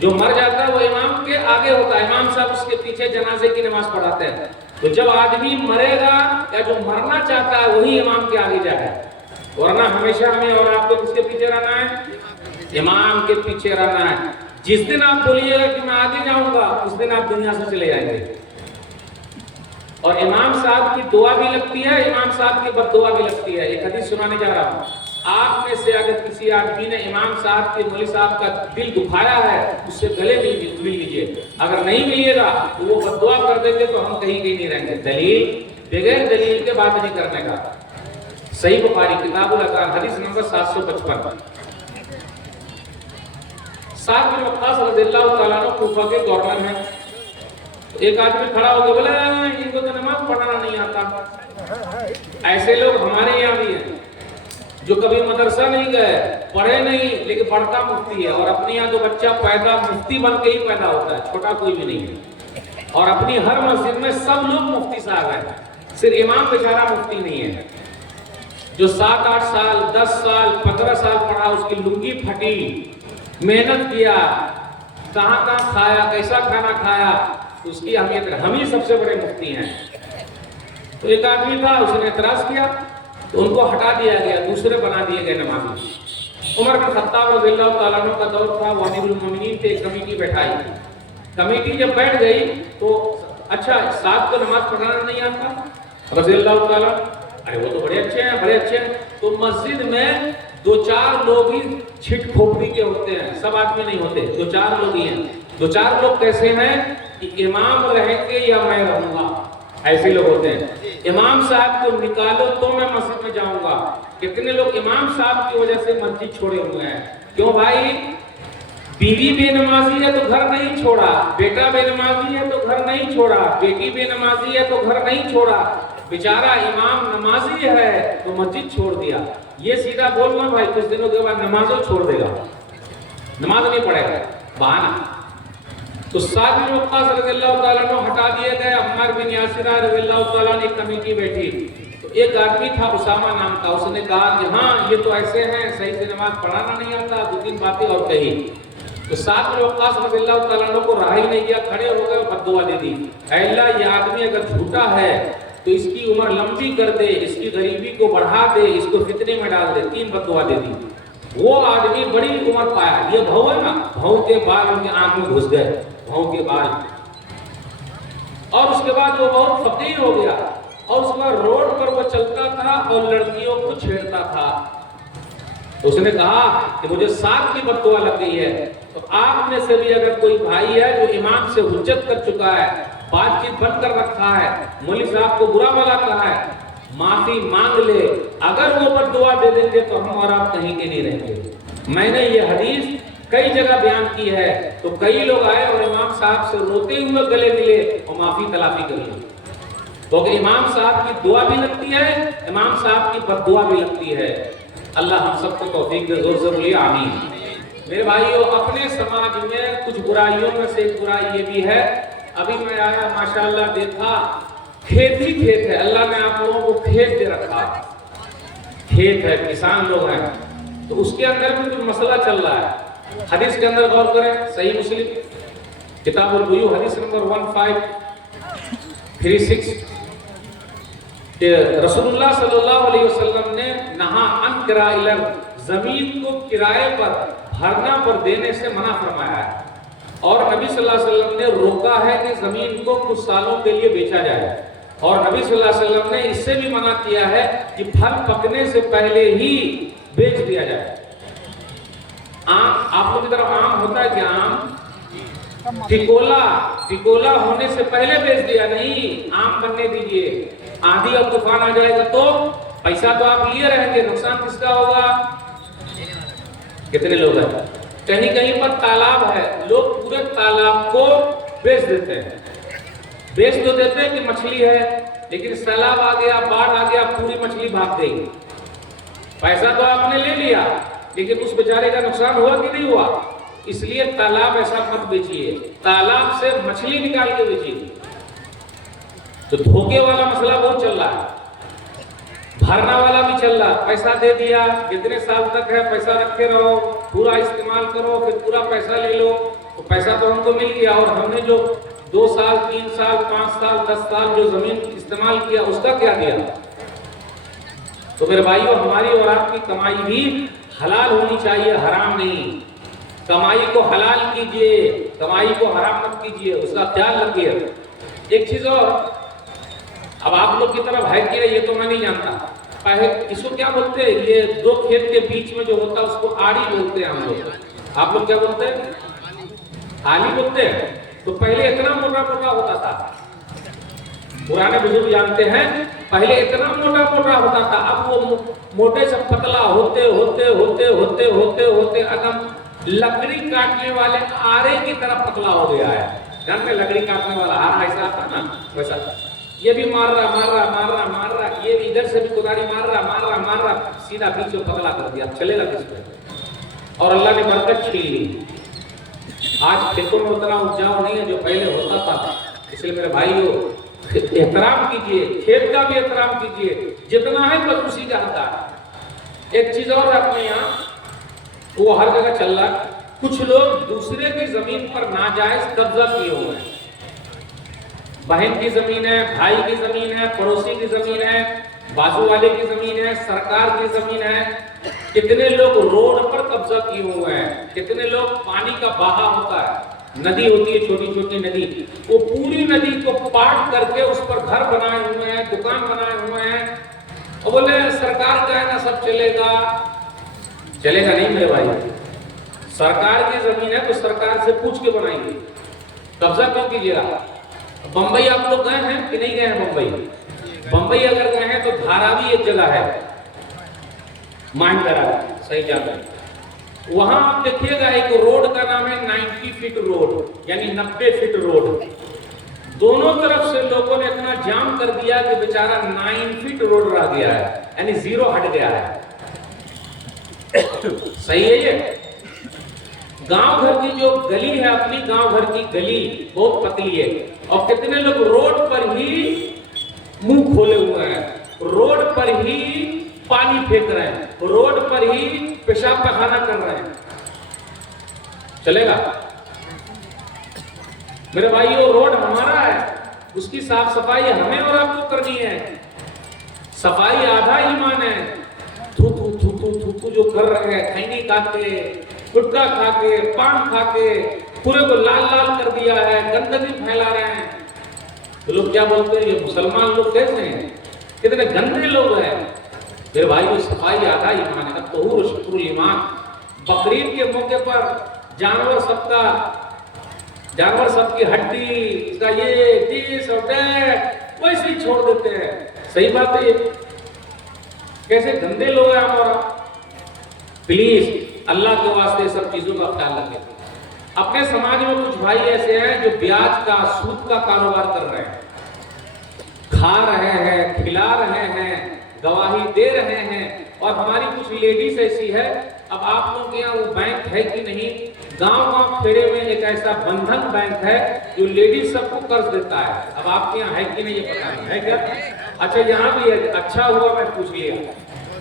جو مر جاتا ہے وہ امام کے آگے ہوتا ہے، امام صاحب اس کے پیچھے جنازے کی نماز پڑھاتے ہیں۔ تو جب آدمی مرے گا یا جو مرنا چاہتا ہے وہی امام کے آگے جائے، ورنہ ہمیشہ ہمیں اور آپ کو کس کے پیچھے رہنا ہے؟ امام کے پیچھے رہنا ہے۔ جس دن آپ بولیے گا کہ میں آگے جاؤں گا، اس دن آپ دنیا سے چلے جائیں گے۔ اور امام صاحب کی دعا بھی لگتی ہے، امام صاحب کی بد دعا بھی لگتی ہے۔ ایک حدیث سنانے جا رہا ہوں، آپ میں سے اگر کسی آدمی نے امام صاحب کے مولوی صاحب کا دل دکھایا ہے، اس سے گلے مل لیجیے، اگر نہیں ملیے گا تو وہ بد دعا کر دیں گے تو ہم کہیں نہیں رہیں گے۔ دلیل بغیر دلیل کے بات نہیں کرنے کا۔ صحیح بخاری کتاب الاذکار حدیث نمبر 755۔ سعد بن وقاص رضی اللہ تعالیٰ عنہ کوفہ کے گورنر ہیں۔ ایک آدمی کھڑا ہو کے بولا ان کو تو نماز پڑھنا نہیں آتا۔ ایسے لوگ ہمارے یہاں بھی ہیں جو کبھی مدرسہ نہیں گئے، پڑھے نہیں، لیکن پڑھتا مفتی ہے، اور اپنے یہاں تو بچہ پیدا مفتی بن کے ہی پیدا ہوتا ہے، چھوٹا کوئی بھی نہیں ہے۔ اور اپنی ہر مسجد میں سب لوگ مفتی صاحب ہیں، صرف امام بیچارہ مفتی نہیں ہے۔ جو 7-8 سال 10 سال 15 سال پڑھا، اس کی لنگی پھٹی، محنت کیا، کہاں کہاں کھایا، کیسا کھانا کھایا، اس کی اہمیت ہے۔ ہم ہی سب سے بڑے مفتی ہیں۔ تو ایک آدمی تھا، اس نے اعتراض کیا تو ان کو ہٹا دیا گیا، دوسرے بنا دیے گئے نمازی۔ عمر بن خطاب رضی اللہ تعالیٰ عنہ کا دور تھا، وہ امیر المومنین تھے، ایک کمیٹی بیٹھائی۔ کمیٹی جب بیٹھ گئی تو اچھا ساتھ کو نماز پڑھانا نہیں آتا رضی اللہ تعالیٰ، ارے وہ تو بڑے اچھے ہیں بڑے اچھے ہیں۔ تو مسجد میں 2-4 لوگ ہی چھٹ کھوپڑی کے ہوتے ہیں، سب آدمی نہیں ہوتے، 2-4 لوگ ہی ہیں۔ 2-4 لوگ کیسے ہیں کہ امام رہیں گے یا میں رہوں گا، ایسے لوگ ہوتے ہیں۔ امام صاحب کو نکالو تو میں مسجد میں جاؤں گا. کتنے لوگ امام صاحب کی وجہ سے مسجد چھوڑے ہوئے ہیں. کیوں بھائی؟ بیوی بے نمازی ہے تو گھر نہیں چھوڑا, بیٹا بے نمازی ہے تو گھر نہیں چھوڑا, بیٹی بے نمازی ہے تو گھر نہیں چھوڑا, بیچارہ امام نمازی ہے تو مسجد چھوڑ دیا. یہ سیدھا بولنا بھائی, کچھ دنوں کے بعد نمازوں چھوڑ دے گا, نماز نہیں پڑھے گا, بہانہ. تو سعد بن وقاص رضی اللہ تعالیٰ عنہ ہٹا دیے گئے. عمار بن یاسر رضی اللہ تعالیٰ عنہ ایک کمیٹی بیٹھی. تو ایک آدمی تھا اسامہ نام کا, اس نے کہا کہ ہاں یہ تو ایسے ہیں, صحیح سے نماز پڑھانا نہیں آتا, 2-3 باتیں اور کہی. تو سعد بن وقاص رضی اللہ تعالیٰ عنہ کو رہا ہی نہیں گیا, کھڑے ہو گئے, بد دعا دے دی. اے اللہ, یہ آدمی اگر جھوٹا ہے تو اس کی عمر لمبی کر دے, اس کی غریبی کو بڑھا دے, اس کو فتنے میں ڈال دے. 3 بد دعا دے دی. وہ آدمی بڑی عمر پایا. یہ بھو ہے نا, بھو کے بال ان کے آنکھ میں گھس گئے, بھو کے بال. اور اس کے بعد وہ بہت فقیر ہو گیا, اور اس بعد روڈ پر وہ چلتا تھا اور لڑکیوں کو چھیڑتا تھا. اس نے کہا کہ مجھے 7 کی بد دعا لگ گئی ہے. تو آپ میں سے بھی اگر کوئی بھائی ہے جو امام سے حجت کر چکا ہے, بات چیت بند کر رکھا ہے, مولوی صاحب کو برا بھلا کہا ہے, معافی مانگ لے. اگر وہ بد دعا دے دیں گے تو ہم اور آپ کہیں کے نہیں رہیں گے. میں نے یہ حدیث کئی جگہ بیان کی ہے. تو کئی لوگ آئے اور امام صاحب سے روتے ہوئے گلے ملے اور معافی تلافی کر لی. کیونکہ امام صاحب کی دعا بھی لگتی ہے, امام صاحب کی بد دعا بھی لگتی ہے. اللہ ہم سب کو توفیق دے, زور سے بولیے آمین. میرے بھائیو, اپنے سماج میں کچھ برائیوں میں سے ایک برائی یہ بھی ہے. ابھی میں آیا, ماشاءاللہ دیکھا, کھیت ہی کھیت ہے. اللہ نے آپ لوگوں کو کھیت دے رکھا, کھیت ہے, کسان لوگ ہیں. تو اس کے اندر بھی کچھ مسئلہ چل رہا ہے. حدیث کے اندر غور کریں, صحیح مسلم کتاب البیوع حدیث نمبر 1536, کہ رسول اللہ صلی اللہ علیہ وسلم نے نہا ان کرائے الارض, زمین کو کرائے پر بھرنا پر دینے سے منع فرمایا ہے. اور نبی صلی اللہ علیہ وسلم نے روکا ہے کہ زمین کو کچھ سالوں کے لیے بیچا جائے. اور نبی صلی اللہ علیہ وسلم نے اس سے بھی منع کیا ہے کہ پھل پکنے سے پہلے ہی بیچ دیا جائے. آم, آپ لوگ کی طرف آم ہوتا ہے کہ آم ٹکولا ہونے سے پہلے بیچ دیا نہیں, آم بننے دیجئے. آندھی اور طوفان آ جائے گا تو پیسہ تو آپ لیے رہیں گے, نقصان کس کا ہوگا؟ کتنے لوگ ہیں؟ کہیں کہیں پر تالاب ہے, لوگ پورے تالاب کو بیچ دیتے ہیں. بیچ تو دیتے ہیں کہ مچھلی ہے, لیکن سیلاب آ گیا, باڑھ آ گیا, پوری مچھلی بھاگ گئی. پیسہ تو آپ نے لے لیا, لیکن اس بیچارے کا نقصان ہوا کہ نہیں ہوا؟ اس لیے تالاب ایسا مت بیچیے, تالاب سے مچھلی نکال کے بیچیے. تو دھوکے والا مسئلہ بہت چل رہا ہے, بھرنا والا بھی چل رہا. پیسہ دے دیا, کتنے سال تک ہے, پیسہ رکھے رہو, پورا استعمال کرو, پھر پورا پیسہ لے لو. تو پیسہ تو ہم کو مل گیا, اور ہم نے جو 2 سال 3 سال 5 سال 10 سال جو زمین استعمال کیا, اس کا کیا دیا؟ تو میرے بھائیو, ہماری اور آپ کی کمائی بھی حلال ہونی چاہیے, حرام نہیں. کمائی کو حلال کیجئے, کمائی کو حرام مت کیجئے, اس کا خیال رکھیے. ایک چیز اور, اب آپ لوگ کی طرف ہے کہ یہ تو میں نہیں جانتا, اس کو کیا بولتے ہیں؟ یہ 2 کھیت کے بیچ میں جو ہوتا ہے اس کو آڑی بولتے ہیں ہم لوگ. آپ لوگ کیا بولتے ہیں؟ آلی بولتے ہیں. تو پہلے اتنا موٹا موٹا ہوتا تھا, پرانے بزرگ جانتے ہیں, پہلے اتنا موٹا موٹا ہوتا تھا. اب وہ موٹے سے پتلا ہوتے ہوتے ہوتے ہوتے ہوتے ہوتے एकदम لکڑی کاٹنے والے آرے کی طرح پتلا ہو گیا ہے. جانتے ہیں لکڑی کاٹنے والا آرا ایسا آتا نا, ویسا. یہ بھی مار رہا, یہ بھی ادھر سے بھی کداری مار رہا, سیدھا بیچ میں پتلا کر دیا. چلے گا کس پہ؟ اور اللہ نے برکت چھین لی. آج کھیتوں میں اتنا اپجاؤ نہیں ہے جو پہلے ہوتا تھا. اس لیے میرے بھائیو, احترام کیجئے, کھیت کا بھی احترام کیجئے, جتنا ہے بس اسی کا حق ہے. ایک چیز اور اپنے یہاں وہ ہر جگہ چل رہا ہے, کچھ لوگ دوسرے کی زمین پر ناجائز قبضہ کیے ہوئے ہیں. بہن کی زمین ہے, بھائی کی زمین ہے, پڑوسی کی زمین ہے, بازو والے کی زمین ہے, سرکار کی زمین ہے. کتنے لوگ روڈ پر قبضہ کیے ہوئے ہیں, کتنے لوگ پانی کا بہا ہوتا ہے, ندی ہوتی ہے چھوٹی چھوٹی ندی, وہ پوری ندی کو پاٹ کر کے اس پر گھر بنائے ہوئے ہیں, دکان بنائے ہوئے ہیں, اور بولے سرکار کا ہے نا سب چلے گا. چلے گا نہیں میرے بھائی. سرکار کی زمین ہے تو سرکار سے پوچھ کے بنائیں گے. قبضہ کیوں کیجیے گا؟ بمبئی آپ لوگ گئے ہیں کہ نہیں گئے ہیں؟ बंबई अगर गए हैं तो धारावी एक जगह है, माइंडरा, सही जाना है, वहां आप देखिएगा एक रोड का नाम है 90 फीट रोड, यानी 90 फीट रोड। दोनों तरफ से लोगों ने इतना जाम कर दिया कि बेचारा 9 फीट रोड रह गया है, यानी 0 हट गया है। सही है ये? गांव घर की जो गली है, अपनी गांव घर की गली बहुत पतली है, और कितने लोग रोड पर ही मुंह खोले हुए हैं, रोड पर ही पानी फेंक रहे हैं, रोड पर ही पेशाब पखाना कर रहे हैं। चलेगा? मेरे भाइयों, रोड हमारा है, उसकी साफ सफाई हमें और आपको करनी है। सफाई आधा ईमान है। थू थू थू थू थू थू जो कर रहे हैं, खैनी खा के, गुटखा खा के, पान खा के, पूरे को लाल लाल कर दिया है, गंदगी फैला रहे हैं। तो लोग क्या बोलते हैं, ये मुसलमान लोग कैसे हैं, कितने गंदे लोग हैं। मेरे भाइयों, सफाई आधा ईमान है। तहूर शुक्रुल ईमान। बकरीद के मौके पर जानवर सबकी हड्डी, इसका ये वैसे ही छोड़ देते हैं। सही बात है ये? कैसे गंदे लोग हैं हमारा। प्लीज अल्लाह के वास्ते सब चीजों का ख्याल रखें। अपने समाज में कुछ भाई ऐसे हैं जो ब्याज का, सूद का कारोबार कर रहे हैं, खा रहे हैं, खिला रहे हैं, गवाही दे रहे हैं। और हमारी कुछ लेडीज ऐसी है, अब आप लोगों के यहाँ वो बैंक है कि नहीं, गांव खेड़े में एक ऐसा बंधन बैंक है जो लेडीज सबको कर्ज देता है। अब आपके यहाँ है कि नहीं ये पता नहीं है क्या? अच्छा, यहाँ भी है। अच्छा हुआ मैं पूछ लिया।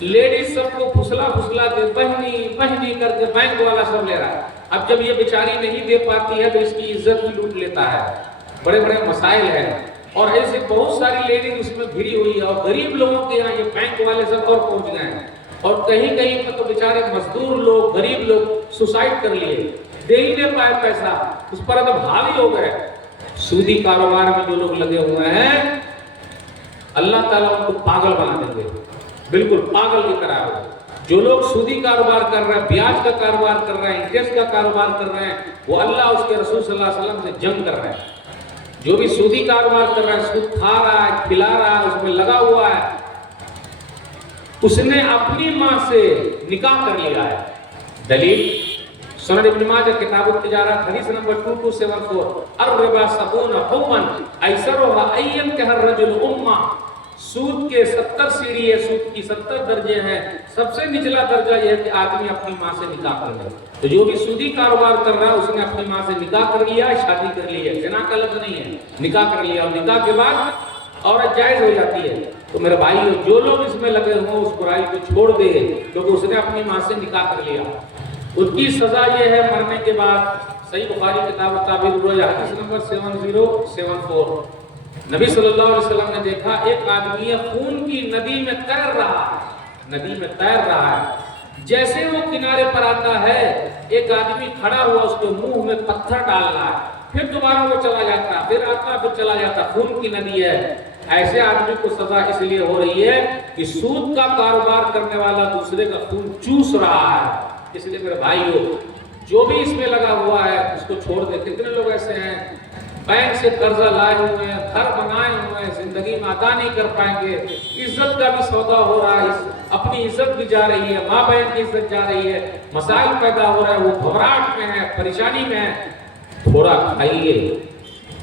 लेडीज सबको फुसला के बहनी बहनी करके बैंक वाला सब ले रहा है। अब जब ये बेचारी नहीं दे पाती है तो इसकी इज्जत भी लूट लेता है। बड़े बड़े मसाइल हैं, और ऐसे बहुत सारी लेडीज उसमें घिरी हुई है। और गरीब लोगों के यहाँ ये बैंक वाले सब और पहुंच गए हैं। और कहीं कहीं पर तो बेचारे मजदूर लोग, गरीब लोग सुसाइड कर लिए, दे ही नहीं पाए पैसा, उस पर तो हावी हो गए। सूदी कारोबार में जो लोग लगे हुए हैं, अल्लाह ताला उनको पागल बना देंगे, बिल्कुल पागल की तरह हो। जो लोग सूदी कारोबार कर रहे हैं, ब्याज का कारोबार कर रहे हैं, इंटरेस्ट का कारोबार कर रहे हैं, वो अल्लाह उसके रसूल सल्लल्लाहु अलैहि वसल्लम से जंग कर रहे हैं। जो भी सूदी कारोबार कर रहा है, सूद खा रहा है, खिला रहा है, उसमें लगा हुआ है, उसने अपनी मां से निकाह कर लिया है। दलील सुनन इब्न माजा किताबुत तिजारत हदीस नंबर 2274, अर्रिबा सबून हुमन ऐसरुहा अय्यन कहर रजुल उम्मा। सूद के 70 सीढ़ी है, सूद की 70 दर्जे हैं। सबसे निचला दर्जा यह है कि आदमी अपनी मां से निकाह कर ले। तो जो भी सूदी कारोबार कर रहा है, उसने अपनी मां से निकाह कर लिया, शादी कर ली है। ज़िना का लफ्ज़ नहीं है, निकाह कर लिया। और निकाह के बाद औरत जायज हो जाती है। तो मेरे भाइयों, जो लोग इसमें लगे हों उस बुराई को छोड़ दे, क्योंकि उसने अपनी मां से निकाह कर लिया। उसकी सजा ये है मरने के बाद। सही बुखारी किताब ताबीर हदीस नंबर 7074। नबी सल्लल्लाहु अलैहि वसल्लम ने देखा एक आदमी खून की नदी में तैर रहा है, नदी में तैर रहा है। जैसे वो किनारे पर आता है, एक आदमी खड़ा हुआ उसके मुंह में पत्थर डाल रहा है, फिर दोबारा वो चला जाता, फिर आता, फिर चला जाता। खून की नदी है। ऐसे आदमी को सजा इसलिए हो रही है कि सूद का कारोबार करने वाला दूसरे का खून चूस रहा है। इसलिए मेरे भाइयों, जो भी इसमें लगा हुआ है उसको छोड़ दे। कितने लोग ऐसे हैं, बैंक से कर्जा लाए हुए हैं, घर बनाए हुए हैं, जिंदगी में अदा नहीं कर पाएंगे, इज्जत का भी सौदा हो रहा है, अपनी इज्जत भी जा रही है, माँ बहन की इज्जत जा रही है, मसाइल पैदा हो रहा है, वो घबराहट में है, परेशानी में है। थोड़ा खाइए,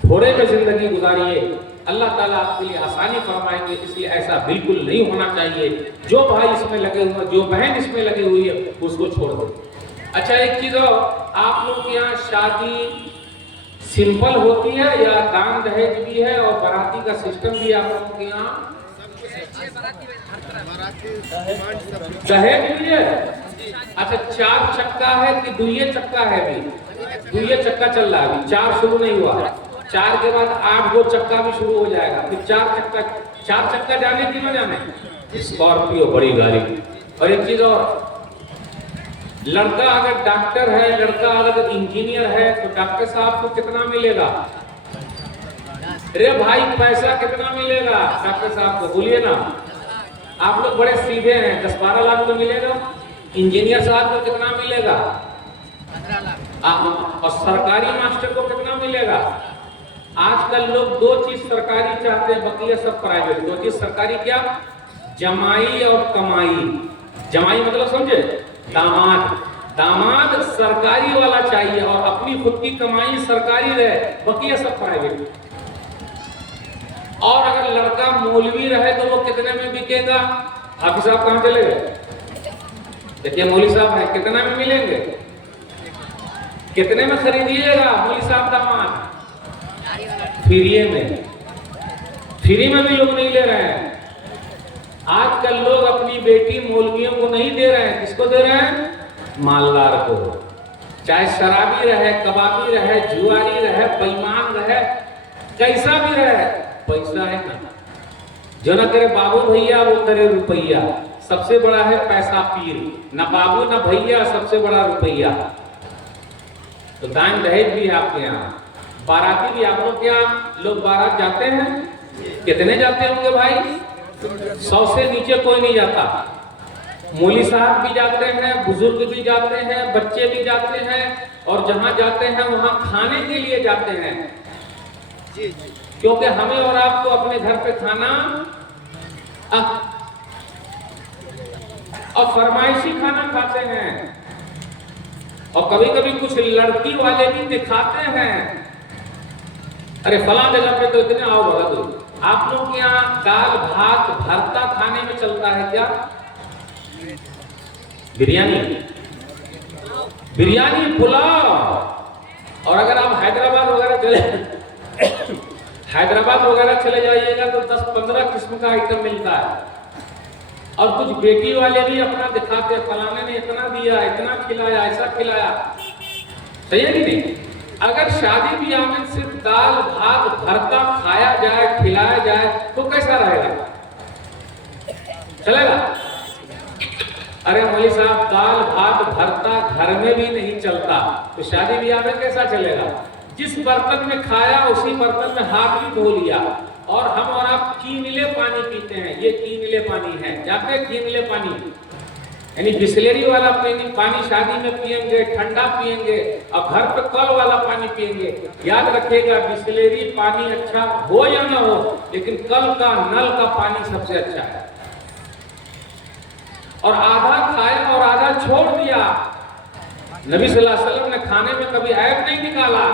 थोड़े में जिंदगी गुजारिए, अल्लाह ताला आपके लिए आसानी फरमाएंगे। इसलिए ऐसा बिल्कुल नहीं होना चाहिए। जो भाई इसमें लगे हुए, जो बहन इसमें लगी हुई है, उसको छोड़ दो। अच्छा, एक चीज और, आप लोग के यहाँ शादी सिंपल होती है या दान दहेज भी है और बाराती का सिस्टम भी आप लोगों के यहाँ? दहेज भी है। अच्छा, 4 चक्का है कि दुइये चक्का है? भी दुइये चक्का चल रहा है, अभी 4 शुरू नहीं हुआ। 4 के बाद 8 गो चक्का भी शुरू हो जाएगा, फिर 4 चक्का जाने की न जाने, स्कॉर्पियो बड़ी गाड़ी। और एक चीज और, लड़का अगर डॉक्टर है, लड़का अगर इंजीनियर है, तो डॉक्टर साहब को कितना मिलेगा? अरे भाई, पैसा कितना मिलेगा डॉक्टर साहब को? बोलिए ना। आप लोग बड़े सीधे हैं। 10-12 लाख तो मिलेगा। इंजीनियर साहब को कितना मिलेगा? और सरकारी मास्टर को कितना मिलेगा? آج کل لوگ دو چیز سرکاری چاہتے ہیں، بقیہ سب پرائیویٹ۔ دو چیز سرکاری کیا؟ جمائی اور کمائی۔ جمائی مطلب سمجھے؟ داماد۔ داماد سرکاری والا چاہیے اور اپنی خود کی کمائی سرکاری رہے، بقیہ سب پرائیویٹ۔ اور اگر لڑکا مولوی رہے تو وہ کتنے میں بکے گا؟ حافظ صاحب کہاں چلے گئے؟ دیکھیے مولوی صاحب ہیں، کتنے میں ملیں گے؟ کتنے میں خریدیے گا مولوی صاحب داماد؟ فری میں۔ فری میں بھی لوگ نہیں لے رہے ہیں۔ آج کل لوگ اپنی بیٹی مولویوں کو نہیں دے رہے ہیں، کس کو دے رہے ہیں؟ مالدار کو۔ چاہے شرابی رہے، کبابی رہے، جواری رہے، بےمان رہے، کیسا بھی رہے، پیسہ ہے نا، جو نہ کرے بابو بھیا وہ کرے روپیہ۔ سب سے بڑا ہے پیسہ پیر، نہ بابو نہ بھیا، سب سے بڑا روپیہ۔ تو دائم دہیج بھی ہے آپ کے یہاں، باراتی بھی آپ لوگ کے یہاں لوگ بارات جاتے ہیں؟ کتنے جاتے ہوں گے بھائی؟ 100 سے نیچے کوئی نہیں جاتا۔ مولوی صاحب بھی جاتے ہیں، بزرگ بھی جاتے ہیں، بچے بھی جاتے ہیں، اور جہاں جاتے ہیں وہاں کھانے کے لیے جاتے ہیں، کیونکہ ہمیں اور آپ کو اپنے گھر پہ کھانا اور فرمائشی کھانا کھاتے ہیں۔ اور کبھی کبھی کچھ لڑکی والے بھی دکھاتے ہیں، ارے فلاں جگہ پہ تو اتنے آؤ بھگا دو۔ آپ لوگ کے یہاں دال بھات بھرتا کھانے میں چلتا ہے کیا؟ بریانی، بریانی، پلاؤ۔ اور اگر آپ حیدرآباد وغیرہ چلے جائیے گا تو 10-15 قسم کا آئٹم ملتا ہے۔ اور کچھ بیٹی والے بھی اپنا دکھاتے ہیں، فلانے نے اتنا دیا، اتنا کھلایا، ایسا کھلایا۔ صحیح ہے کہ نہیں؟ اگر شادی بیاہ میں صرف دال بھات بھرتا کھایا جائے، کھلایا جائے تو کیسا رہے گا؟ چلے گا؟ ارے مولوی صاحب دال بھات بھرتا گھر میں بھی نہیں چلتا تو شادی بیاہ میں کیسا چلے گا؟ جس برتن میں کھایا اسی برتن میں ہاتھ بھی دھو لیا۔ اور ہم اور آپ کینلے پانی پیتے ہیں، یہ کینلے پانی ہے، جاتے ہیں کینلے پانی، یعنی بسلیری والا پانی شادی میں پئیں گے، ٹھنڈا پئیں گے، اور گھر پہ کل والا پانی پئیں گے۔ یاد رکھیے گا بسلیری پانی اچھا ہو یا نہ ہو، لیکن کل کا نل کا پانی سب سے اچھا ہے۔ اور آدھا کھایا اور آدھا چھوڑ دیا۔ نبی صلی اللہ علیہ وسلم نے کھانے میں کبھی عیب نہیں نکالا۔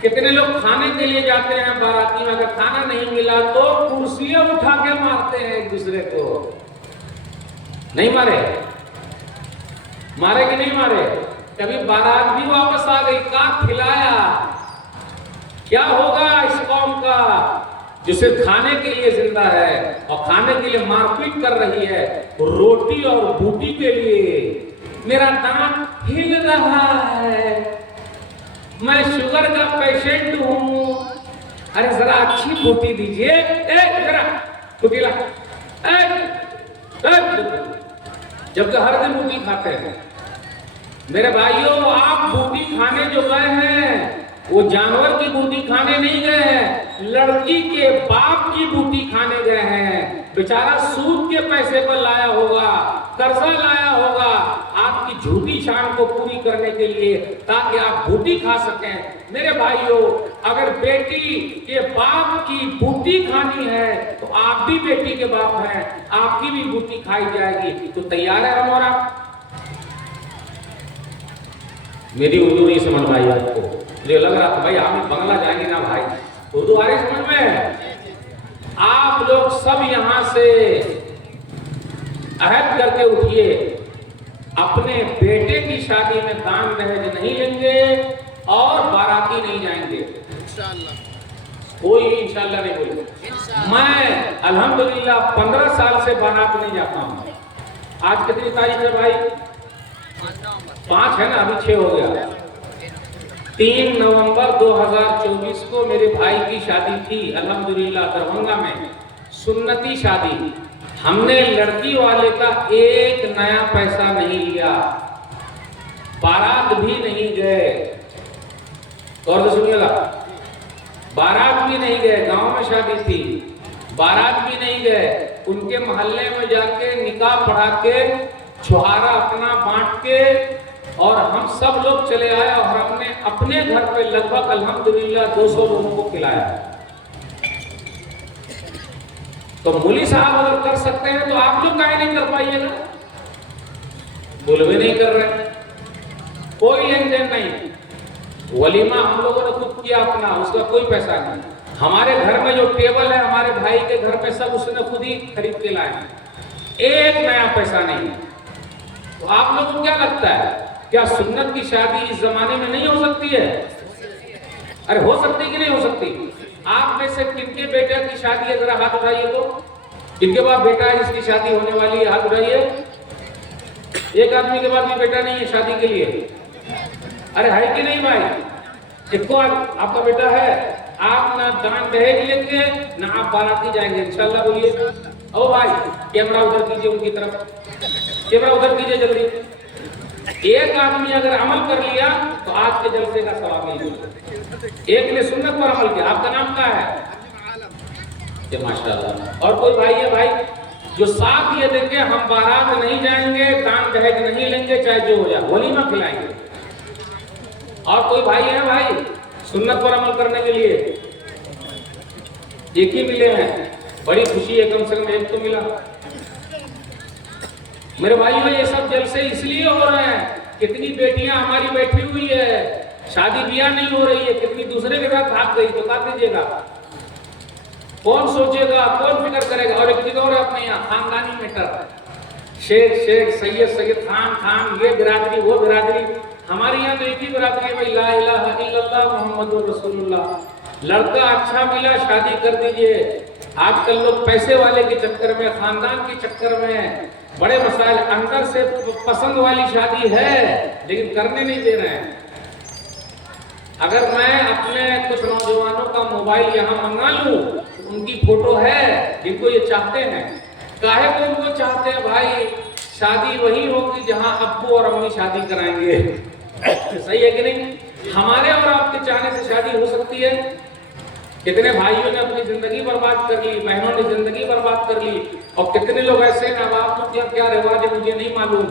کتنے لوگ کھانے کے لیے جاتے ہیں باراتی میں، اگر کھانا نہیں ملا تو کرسیاں اٹھا کے مارتے ہیں ایک دوسرے کو۔ نہیں مارے؟ مارے کہ نہیں مارے؟ کبھی بارات بھی واپس آ گئی، کا کھلایا؟ کیا ہوگا اس قوم کا جو صرف کھانے کے لیے زندہ ہے اور کھانے کے لیے مار پیٹ کر رہی ہے، روٹی اور بوٹی کے لیے؟ میرا دانت ہل رہا ہے، میں شوگر کا پیشنٹ ہوں، ارے ذرا اچھی بوٹی دیجئے، ذرا بوٹی لا، جبکہ ہر دن بوٹی کھاتے ہیں۔ میرے بھائیوں، آپ بوٹی کھانے جو گئے ہیں وہ جانور کی بوٹی کھانے نہیں گئے ہیں، لڑکی کے باپ کی بوٹی کھانے گئے ہیں۔ بیچارہ سود کے پیسے پر لایا ہوگا، قرضہ لایا ہوگا آپ کی جھوٹی شان کو پوری کرنے کے لیے، تاکہ آپ بوٹی کھا سکیں۔ میرے بھائیوں، اگر بیٹی کے باپ کی بوٹی کھانی ہے تو آپ بھی بیٹی کے باپ ہیں، آپ کی بھی بوٹی کھائی جائے گی۔ تو تیار ہے ہم اور آپ؟ میری اردو نہیں سمجھ میں آئی آپ کو؟ مجھے لگ رہا تھا بھائی آپ بنگلہ جائیں گے نا بھائی، اردو آ رہی سمجھ میں؟ آپ لوگ سب یہاں سے عہد کر کے اٹھیے، اپنے بیٹے کی شادی میں دان دہیج نہیں لیں گے اور باراتی نہیں جائیں گے۔ کوئی انشاءاللہ نہیں بولے۔ میں الحمدللہ 15 سال سے بارات نہیں جاتا ہوں۔ آج کتنی تاریخ ہے بھائی؟ 5 ہے نا، ابھی 6 ہو گیا۔ 3 نومبر 2024 کو میرے بھائی کی شادی تھی الحمدللہ دربھنگا میں، سنتی شادی۔ ہم نے لڑکی والے کا ایک نیا پیسہ نہیں لیا، بارات بھی نہیں گئے۔ غور سے سنیے گا، بارات بھی نہیں گئے، گاؤں میں شادی تھی، بارات بھی نہیں گئے، ان کے محلے میں جا کے نکاح پڑھا کے چھہارا اپنا بانٹ کے اور ہم سب لوگ چلے آئے اور ہم نے अपने घर पे लगभग अल्हम्दुलिल्लाह 200 लोगों को खिलाया है। तो मौलवी साहब अगर कर सकते हैं तो आप लोग काहे नहीं कर पाइएगा? बोलवे नहीं कर रहे, कोई लेन देन नहीं। वलीमा हम लोगों ने खुद किया अपना, उसका कोई पैसा नहीं। हमारे घर में जो टेबल है हमारे भाई के घर में सब उसने खुद ही खरीद के लाए, एक नया पैसा नहीं। तो आप लोगों को क्या लगता है, क्या सुन्नत की शादी इस जमाने में नहीं हो सकती है? अरे हो सकती कि नहीं हो सकती? आप में से किनके बेटे की शादी है, जरा हाथ उठाइए। तो किनके पास बेटा है जिसकी शादी होने वाली है, हाथ उठाइए। एक आदमी के पास भी बेटा नहीं है शादी के लिए। अरे है कि नहीं भाई? देखो आपका बेटा है, आप ना दान दहेज लेंगे ना आप बाराती जाएंगे इंशाल्लाह। बोलिए ओ भाई, कैमरा उधर कीजिए, उनकी तरफ कैमरा उधर कीजिए जल्दी। एक आदमी अगर अमल कर लिया तो आज के जलसे का सवाब मिल गया। एक ने सुन्नत पर अमल किया। आपका नाम क्या है? ये माशाल्लाह। और कोई भाई है भाई जो साथ ये देंगे, हम बारात नहीं जाएंगे, दान दहेज नहीं लेंगे, चाहे जो हो जाए, वलीमा खिलाएंगे। और कोई भाई है भाई सुन्नत पर अमल करने के लिए? एक ही मिले हैं, बड़ी खुशी है, कम से कम एक तो मिला। मेरे भाइयों ये सब जलसे इसलिए हो रहे हैं, कितनी बेटियां हमारी बैठी हुई है, शादी ब्याह नहीं हो रही है, कितनी दूसरे के साथ भाग गई। तो क्या दीजिएगा? कौन सोचेगा, कौन फिक्र करेगा? और एक चीज और अपने यहाँ खानदानी मैटर, शेख शेख, सैयद सैयद, खान खान, ये बिरादरी वो बिरादरी। हमारे यहाँ तो एक ही बिरादरी है, ला इलाहा इल्लल्लाह मुहम्मदुर रसूलुल्लाह। लड़का अच्छा मिला शादी कर दीजिए। आजकल लोग पैसे वाले के चक्कर में, खानदान के चक्कर में बड़े मसाइल, अंदर से पसंद वाली शादी है लेकिन करने नहीं दे रहे हैं। अगर मैं अपने कुछ नौजवानों का मोबाइल यहाँ मंगा लूं, उनकी फोटो है जिनको ये चाहते हैं। काहे को उनको चाहते हैं भाई? शादी वही होगी जहां अब्बू और अम्मी शादी कराएंगे। सही है कि नहीं? हमारे और आपके चाहने से शादी हो सकती है? कितने भाइयों ने अपनी जिंदगी बर्बाद कर ली, बहनों ने जिंदगी बर्बाद कर ली। और कितने लोग ऐसे ना, बाप क्या रिवाज है मुझे नहीं मालूम,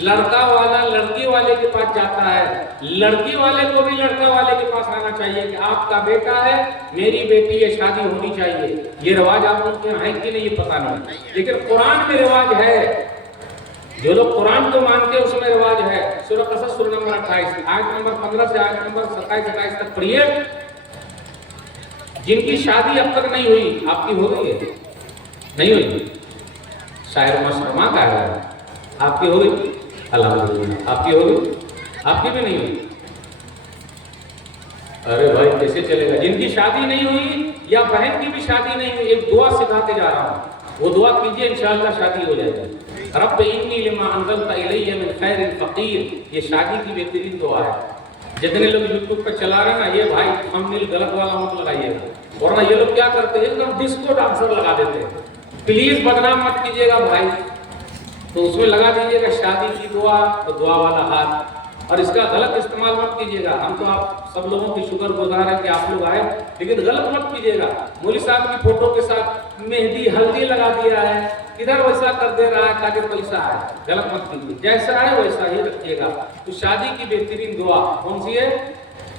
लड़का वाला लड़की वाले के पास जाता है, लड़की वाले को भी लड़का वाले के पास आना चाहिए कि आपका बेटा है, मेरी बेटी है, शादी होनी चाहिए। ये रिवाज आप लोग के यहाँ है कि नहीं ये पता नहीं, लेकिन कुरान में रिवाज है। जो लोग कुरान को मानते हैं उसमें रिवाज है। सूरह क़सस सूरह नंबर 28 आयत नंबर 15 से आयत नंबर 27-28 तक पढ़िए। जिनकी शादी अब तक नहीं हुई, आपकी हो गई है? नहीं हुई? शायर मशरमा का है, आपकी हो गई? अल्हम्दुलिल्लाह। आपकी हो गई? आपकी भी नहीं हुई? अरे भाई कैसे चलेगा? जिनकी शादी नहीं हुई या बहन की भी शादी नहीं हुई, एक दुआ सिखाते जा रहा हूँ, वो दुआ कीजिए, इंशाअल्लाह शादी हो जाएगी। रब्ब इन्नी लिमा अंज़लता इलैया मिन खैरिन फ़क़ीर, ये शादी की बेहतरीन दुआ है। जितने लोग यूट्यूब पे चला रहे हैं ना, ये भाई थंबनेल गलत वाला मत लगाइएगा, वरना ये लोग क्या करते हैं, एकदम डिस्को डांसर लगा देते हैं। प्लीज बदनाम मत कीजिएगा भाई। तो उसमें लगा दीजिएगा शादी की दुआ, तो दुआ वाला हाथ, और इसका गलत इस्तेमाल मत कीजिएगा। हम तो आप सब लोगों की शुक्रगुजार हैं कि आप लोग आए, लेकिन गलत मत कीजिएगा। मौलवी साहब की फोटो के साथ मेहंदी हल्दी लगा दिया है, इधर वैसा कर दे रहा है ताकि पैसा आए, गलत मत कीजिए। जैसा है वैसा ही रखिएगा। तो शादी की बेहतरीन दुआ कौन सी है?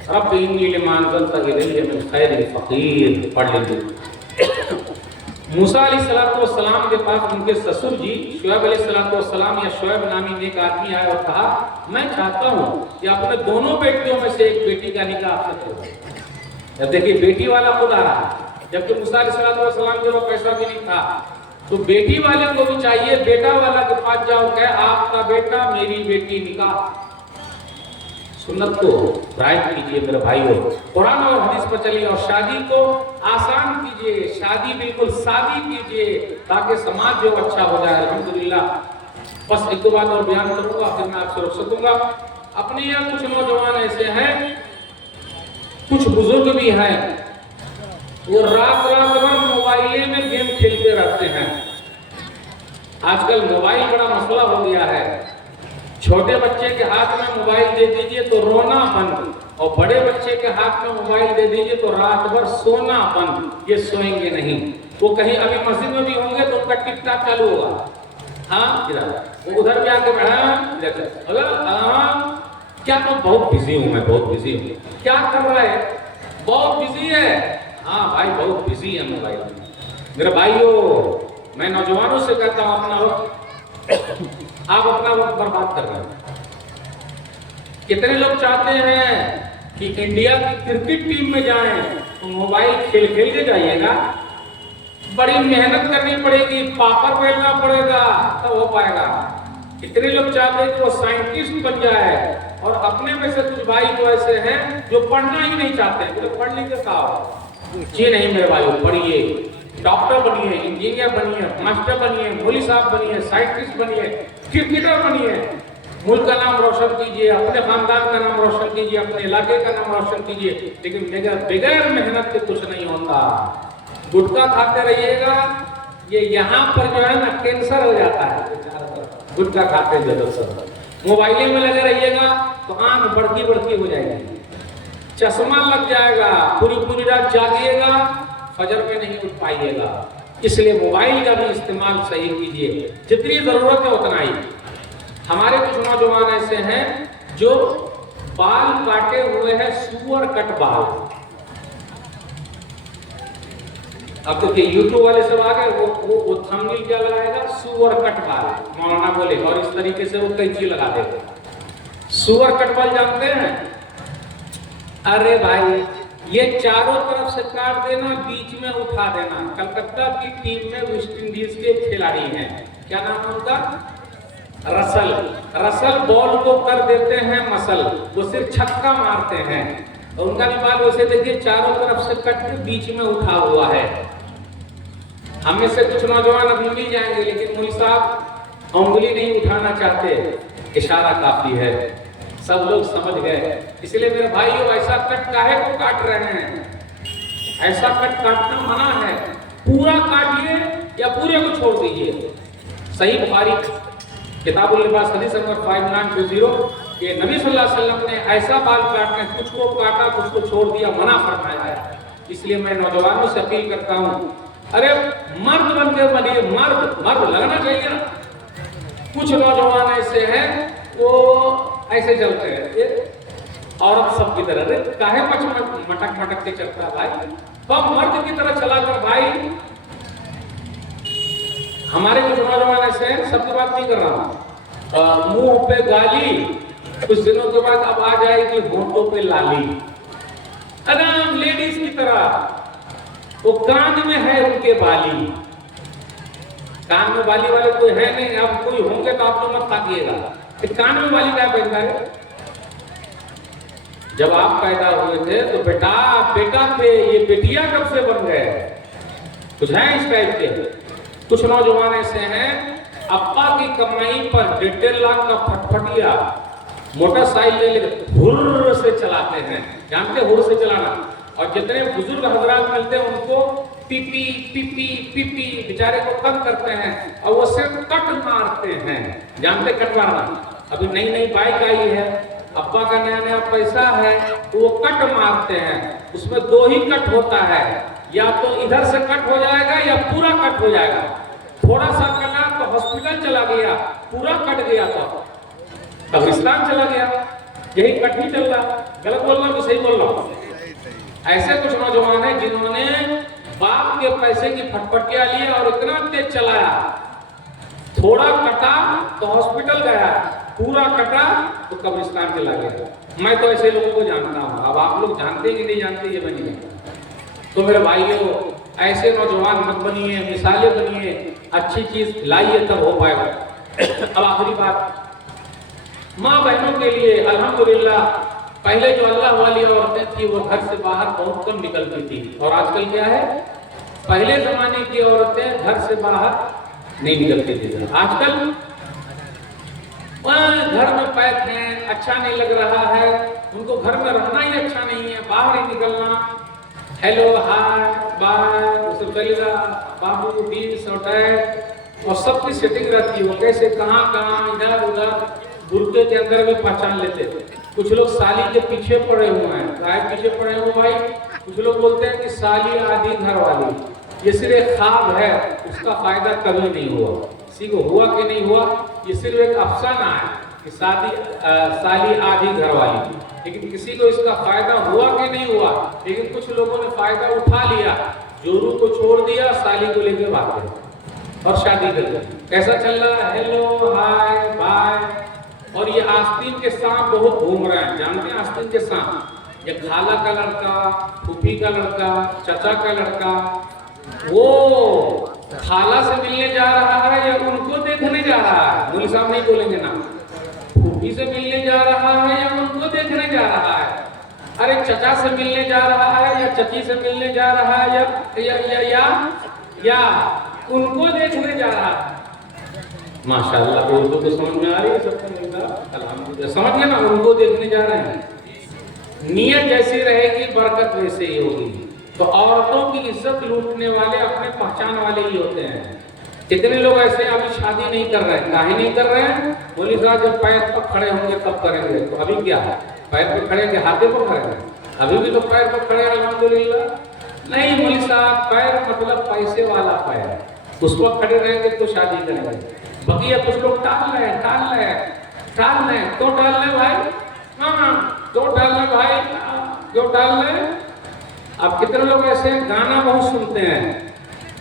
रब्ब इन्नी लिमा अंज़लता इलैया मिन खैरिन फ़क़ीर, पढ़ लीजिए। मूसा अलैहिस्सलाम के पास उनके ससुर जी शुएब अलैहिस्सलाम या शुएब नामी एक आदमी आया और कहा, मैं चाहता हूँ कि अपने दोनों बेटियों में से एक बेटी का निकाह आपसे करो। देखिए बेटी वाला खुद आ रहा है, जबकि मूसा अलैहिस्सलाम के पास पैसा भी नहीं था। तो बेटी वाले को भी चाहिए, बेटा वाला के पास जाओ, कहे आपका बेटा मेरी बेटी, निकाह। सुन्नत को राइट कीजिए मेरे भाइयों, कुरान और हदीस पर चलिए, और शादी को आसान कीजिए, शादी बिल्कुल सादी कीजिए ताकि समाज जो अच्छा हो जाए। अल्हम्दुलिल्लाह। बस एक दो बात और बयान करूंगा, फिर मैं आपसे रुख दूंगा। अपने यहाँ कुछ नौजवान ऐसे हैं, कुछ बुजुर्ग भी हैं, वो रात भर मोबाइल में गेम खेलते रहते हैं। आजकल मोबाइल बड़ा मसला हो गया है। छोटे बच्चे के हाथ में मोबाइल दे दीजिए तो रोना बंद, और बड़े बच्चे के हाथ में मोबाइल दे दीजिए तो रात भर सोना बंद। ये सोएंगे नहीं। वो कहीं अभी मस्जिद में भी होंगे तो उनका टिकटॉक चालू होगा। हाँ वो उधर भी आके बैठा, क्या तो बहुत बिजी हूँ, मैं बहुत बिजी हूँ। क्या कर रहा है? बहुत बिजी है। हाँ भाई, बहुत बिजी है मोबाइल में। मेरे भाइयों, मैं नौजवानों से कहता हूँ, अपना वक्त आप अपना वक्त बर्बाद कर रहे हैं। कितने लोग चाहते हैं कि इंडिया की क्रिकेट टीम में जाएं, तो मोबाइल खेल खेल के जाइएगा, बड़ी मेहनत करनी पड़ेगी, पापड़ बेलना पड़ेगा तब हो पाएगा। कितने लोग चाहते हैं कि वो साइंटिस्ट बन जाए, और अपने में से कुछ भाई तो ऐसे हैं जो पढ़ना ही नहीं चाहते, बोले पढ़ लिख के साहब। जी नहीं मेरे भाई, पढ़िए, डॉक्टर बनिए, इंजीनियर बनिए, मास्टर बनिए, मौलवी साहब बनिए, साइंटिस्ट बनिए, क्रिकेटर बनिए, मुल्क का नाम रोशन कीजिए, अपने खानदान का नाम रोशन कीजिए, अपने इलाके का नाम रोशन कीजिए, लेकिन बगैर मेहनत के कुछ नहीं होता। गुटखा खाते रहिएगा, ये यहाँ पर जो है ना कैंसर हो जाता है गुटखा खाते जब। मोबाइल में लगे रहिएगा तो आंख बढ़ती बढ़ती हो जाएगी, चश्मा लग जाएगा, पूरी पूरी रात जागिएगा, फजर में नहीं उठ पाइएगा। इसलिए मोबाइल का भी इस्तेमाल सही कीजिए, जितनी जरूरत है उतना ही। हमारे कुछ नौजवान ऐसे हैं जो बाल काटे हुए हैं, सुअर कट बाल। अब देखिए यूट्यूब वाले सब आ गए, वो थंबनेल क्या लगाएगा, सुअर कट बाल, मौलाना बोले, और इस तरीके से वो कैंची लगा देगा। सुअर कट बाल जानते हैं? अरे भाई, ये चारों तरफ से काट देना, बीच में उठा देना। कलकत्ता की टीम में वेस्ट इंडीज के खिलाड़ी हैं, क्या नाम है उनका? रसल बॉल को कर देते हैं मसल, वो सिर्फ छक्का मारते हैं। और उनका भी बाल वैसे देखिए चारों तरफ से कट के बीच में उठा हुआ है। हमें से कुछ नौजवान अभी मिल जाएंगे, लेकिन मौलवी साहब उंगली नहीं उठाना चाहते, इशारा काफी है, सब लोग समझ गए। इसलिए मेरे भाइयों, ऐसा कट काहे को काट रहे हैं? ऐसा कट काटना मना है, पूरा काटिए या पूरे को छोड़ दीजिए। सही बुखारी किताबुल लिबास हदीस नंबर 5920 कि नबी सल्लल्लाहु अलैहि वसल्लम ने ऐसा बाल काटने, कुछ को काटा कुछ को छोड़ दिया, मना फरमाया है। इसलिए मैं नौजवानों से अपील करता हूँ, अरे मर्द बन के बनिए, मर्द लगना चाहिए ना। कुछ नौजवान ऐसे हैं वो ऐसे चलते हैं, ये औरत सब की तरह, काहे मटक मटक के चलता है भाई, तो मर्द की तरह चला कर भाई। हमारे कुछ नौजवान ऐसे हैं, सबकी बात नहीं कर रहा हूँ, मुंह पे गाली, कुछ दिनों के बाद अब आ जाएगी होठों पे लाली, एकदम लेडीज की तरह। वो कान में है उनके बाली, कान में बाली वाले कोई है नहीं, अब कोई होंगे तो आप लोग मत ताकिएगा, कान में बाली क्या पहनता है? जब आप पैदा हुए थे तो बेटा थे, ये बेटियां कब से बन गए? कुछ है इस टाइप के। कुछ नौजवान ऐसे हैं, अब्बा की कमाई पर 1.5 लाख का फटफटिया मोटरसाइकिल हुर्र से चलाते हैं, जानते हुर्र से चलाना। और जितने बुजुर्ग हजरात मिलते हैं उनको पीपी पीपी पीपी बेचारे को कम करते हैं, और वो सिर्फ कट मारते हैं, जानते कट मारना? अभी नई नई बाइक आई है, अब्बा का नया नया पैसा है, तो वो कट मारते हैं। उसमें 2 ही कट होता है, या तो इधर से कट हो जाएगा या पूरा कट हो जाएगा। थोड़ा सा कटा तो हॉस्पिटल चला गया, पूरा कट गया तो कब्रिस्तान चला गया। यही कट ही चल रहा। गलत बोल रहा हूँ कि सही बोल रहा हूँ? ऐसे कुछ नौजवान हैं जिन्होंने बाप के पैसे की फटफटिया ली और इतना तेज चलाया, थोड़ा कटा तो हॉस्पिटल गया, पूरा कटा तो कब्रिस्तान चला गया। मैं तो ऐसे लोगों को जानता हूँ, अब आप लोग जानते कि नहीं जानते ये बनिए। तो मेरे भाइयों, ऐसे नौजवान मत बनिए, मिसालें बनिए, अच्छी चीज लाइए तब हो पाएगा। अब आखिरी बात, माँ बहनों के लिए अल्हम्दुलिल्लाह, पहले जो अल्लाह वाली औरतें थी वो घर से बाहर बहुत कम निकलती थी, और आजकल क्या है, पहले जमाने की औरतें घर से बाहर नहीं निकलती थी, आजकल घर में पैक हैं, अच्छा नहीं लग रहा है, उनको घर में रहना ही अच्छा नहीं है, बाहर ही निकलना, हेलो हाय बाय सब चलेगा, बाबू बीस और डैड, और सबकी सेटिंग रहती है, वो कैसे कहाँ इधर उधर बुर्के के अंदर भी पहचान लेते थे। कुछ लोग साली के पीछे पड़े हुए हैं, राय पीछे पड़े हुए भाई। कुछ लोग बोलते हैं कि साली आधी घर वाली, ये सिर्फ एक ख्वाब है, उसका फायदा कभी नहीं हुआ, किसी को हुआ कि नहीं हुआ, ये सिर्फ एक अफसाना है। कि साली आधी घर वाली, लेकिन किसी को इसका फायदा हुआ कि नहीं हुआ, लेकिन कुछ लोगों ने फायदा उठा लिया, जोरू को छोड़ दिया, साली को लेकर भाग गए और शादी कर ली। कैसा चल रहा है? हेलो, हाय, बाय। और ये आस्तीन के सांप बहुत घूम रहे हैं, जानते हैं आस्तीन के सांप? ये खाला का लड़का, फूफी का लड़का, चचा का लड़का, वो खाला से मिलने जा रहा है या उनको देखने जा रहा है? बोले साहब नहीं बोलेंगे ना। फूफी से मिलने जा रहा है या उनको देखने जा रहा है? अरे चचा से मिलने जा रहा है या चची से मिलने जा रहा है या उनको देखने जा रहा है? माशाअल्लाह, उनको तो समझ में आ रही है सबको मिलता, अल्हम्दुलिल्लाह। समझ गए ना, उनको देखने जा रहे हैं। नियत जैसी रहेगी बरकत वैसे ही होगी। तो औरतों की इज्जत लूटने वाले अपने पहचान वाले ही होते हैं। कितने लोग ऐसे अभी शादी नहीं कर रहे हैं? काहे नहीं कर रहे हैं? बोली साहब जब पैर पर खड़े होंगे तब करेंगे। तो अभी क्या है? पैर पर खड़े के हाथे पर खड़े हैं? अभी भी तो पैर पर खड़े अल्हम्दुलिल्लाह। नहीं बोली साहब, पैर मतलब पैसे वाला पैर, उस पर खड़े रहेंगे तो शादी करेंगे। बकिया कुछ लोग टाल रहे तो टाल रहे भाई, हाँ तो टाल रहे भाई, क्यों टाल रहे? अब कितने लोग ऐसे गाना बहुत सुनते हैं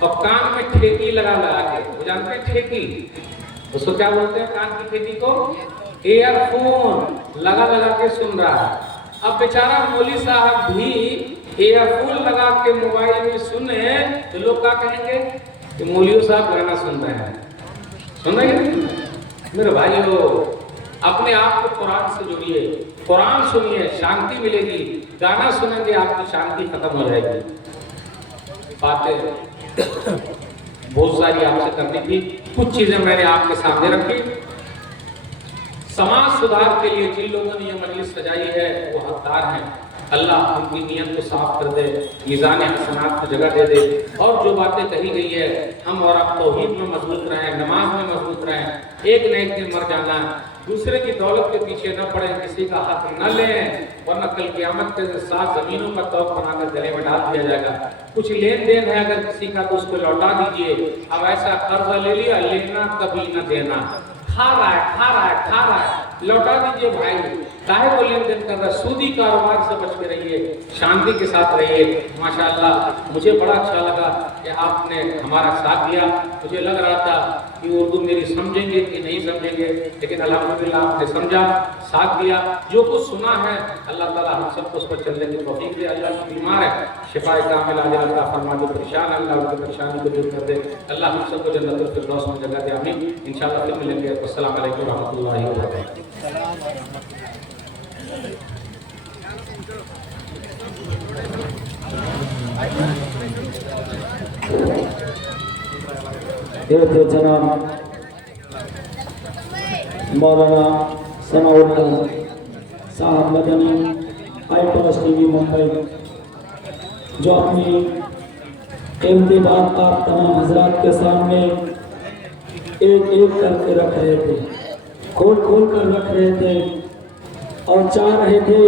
और कान में ठेकी लगा के, वो जानते हैं ठेकी, उसको क्या बोलते हैं? कान की ठेकी को एयरफोन लगा के सुन रहा है। अब बेचारा मौली साहब भी एयरफोन लगा के मोबाइल में सुने तो लोग क्या कहेंगे कि मौली साहब गाना सुन रहे हैं। सुन रहे हैं मेरे भाइयों, अपने आप को कुरान से जुड़िए, कुरान सुनिए, शांति मिलेगी। गाना सुनेंगे आपकी शांति खत्म हो जाएगी। बातें बहुत सारी आपसे करनी थी, कुछ चीजें मैंने आपके सामने रखी। समाज सुधार के लिए जिन लोगों ने ये मजलिस सजाई है वो हकदार हैं। अल्लाह उनकी नीयत को साफ कर दे, मीज़ान हसनात को जगह दे दे। और जो बातें कही गई है, हम और आप तौहीद में मजबूत रहें, नमाज में मजबूत रहें। एक न एक दिन मर जाना, दूसरे की दौलत के पीछे न पड़े, किसी का हक न लें, वरना कल क़यामत के साथ जमीनों का तौर बनाकर गले में डाल दिया जाएगा। कुछ लेन देन है अगर किसी का तो उसको लौटा दीजिए। अब ऐसा कर्जा ले लिया, लेना कभी न देना, खा रहा है, लौटा दीजिए भाई। काहे को लेन देन कर रहा है? सूदी कारोबार से बच के रहिए, शांति के साथ रहिए। माशाअल्लाह, मुझे बड़ा अच्छा लगा कि आपने हमारा साथ दिया। मुझे लग रहा था कि उर्दू मेरी समझेंगे कि नहीं समझेंगे, लेकिन अल्हम्दुलिल्लाह आपने समझा, साथ दिया। जो कुछ सुना है अल्लाह ताला हम सबको उस पर चलने की तौफीक दे। अल्लाह की बीमार है, शिफाए कामिल आजिल अता फरमा दे, परेशान अल्लाह उनकी परेशानी को दूर कर दे। अल्लाह हम सबको जन्नतुल फिरदौस में जगह दे, आमीन। इंशाअल्लाह फिर मिलेंगे। अस्सलाम वालेकुम व रहमतुल्लाहि व बरकातहू। जनाब मौलाना सनाउल्लाह साहब मदनी आईपीएस टीवी मुंबई, जो अपनी कीमती बात आप तमाम हजरात के सामने एक एक करके रख रहे थे, खोल कर रख रहे थे और चाह रहे थे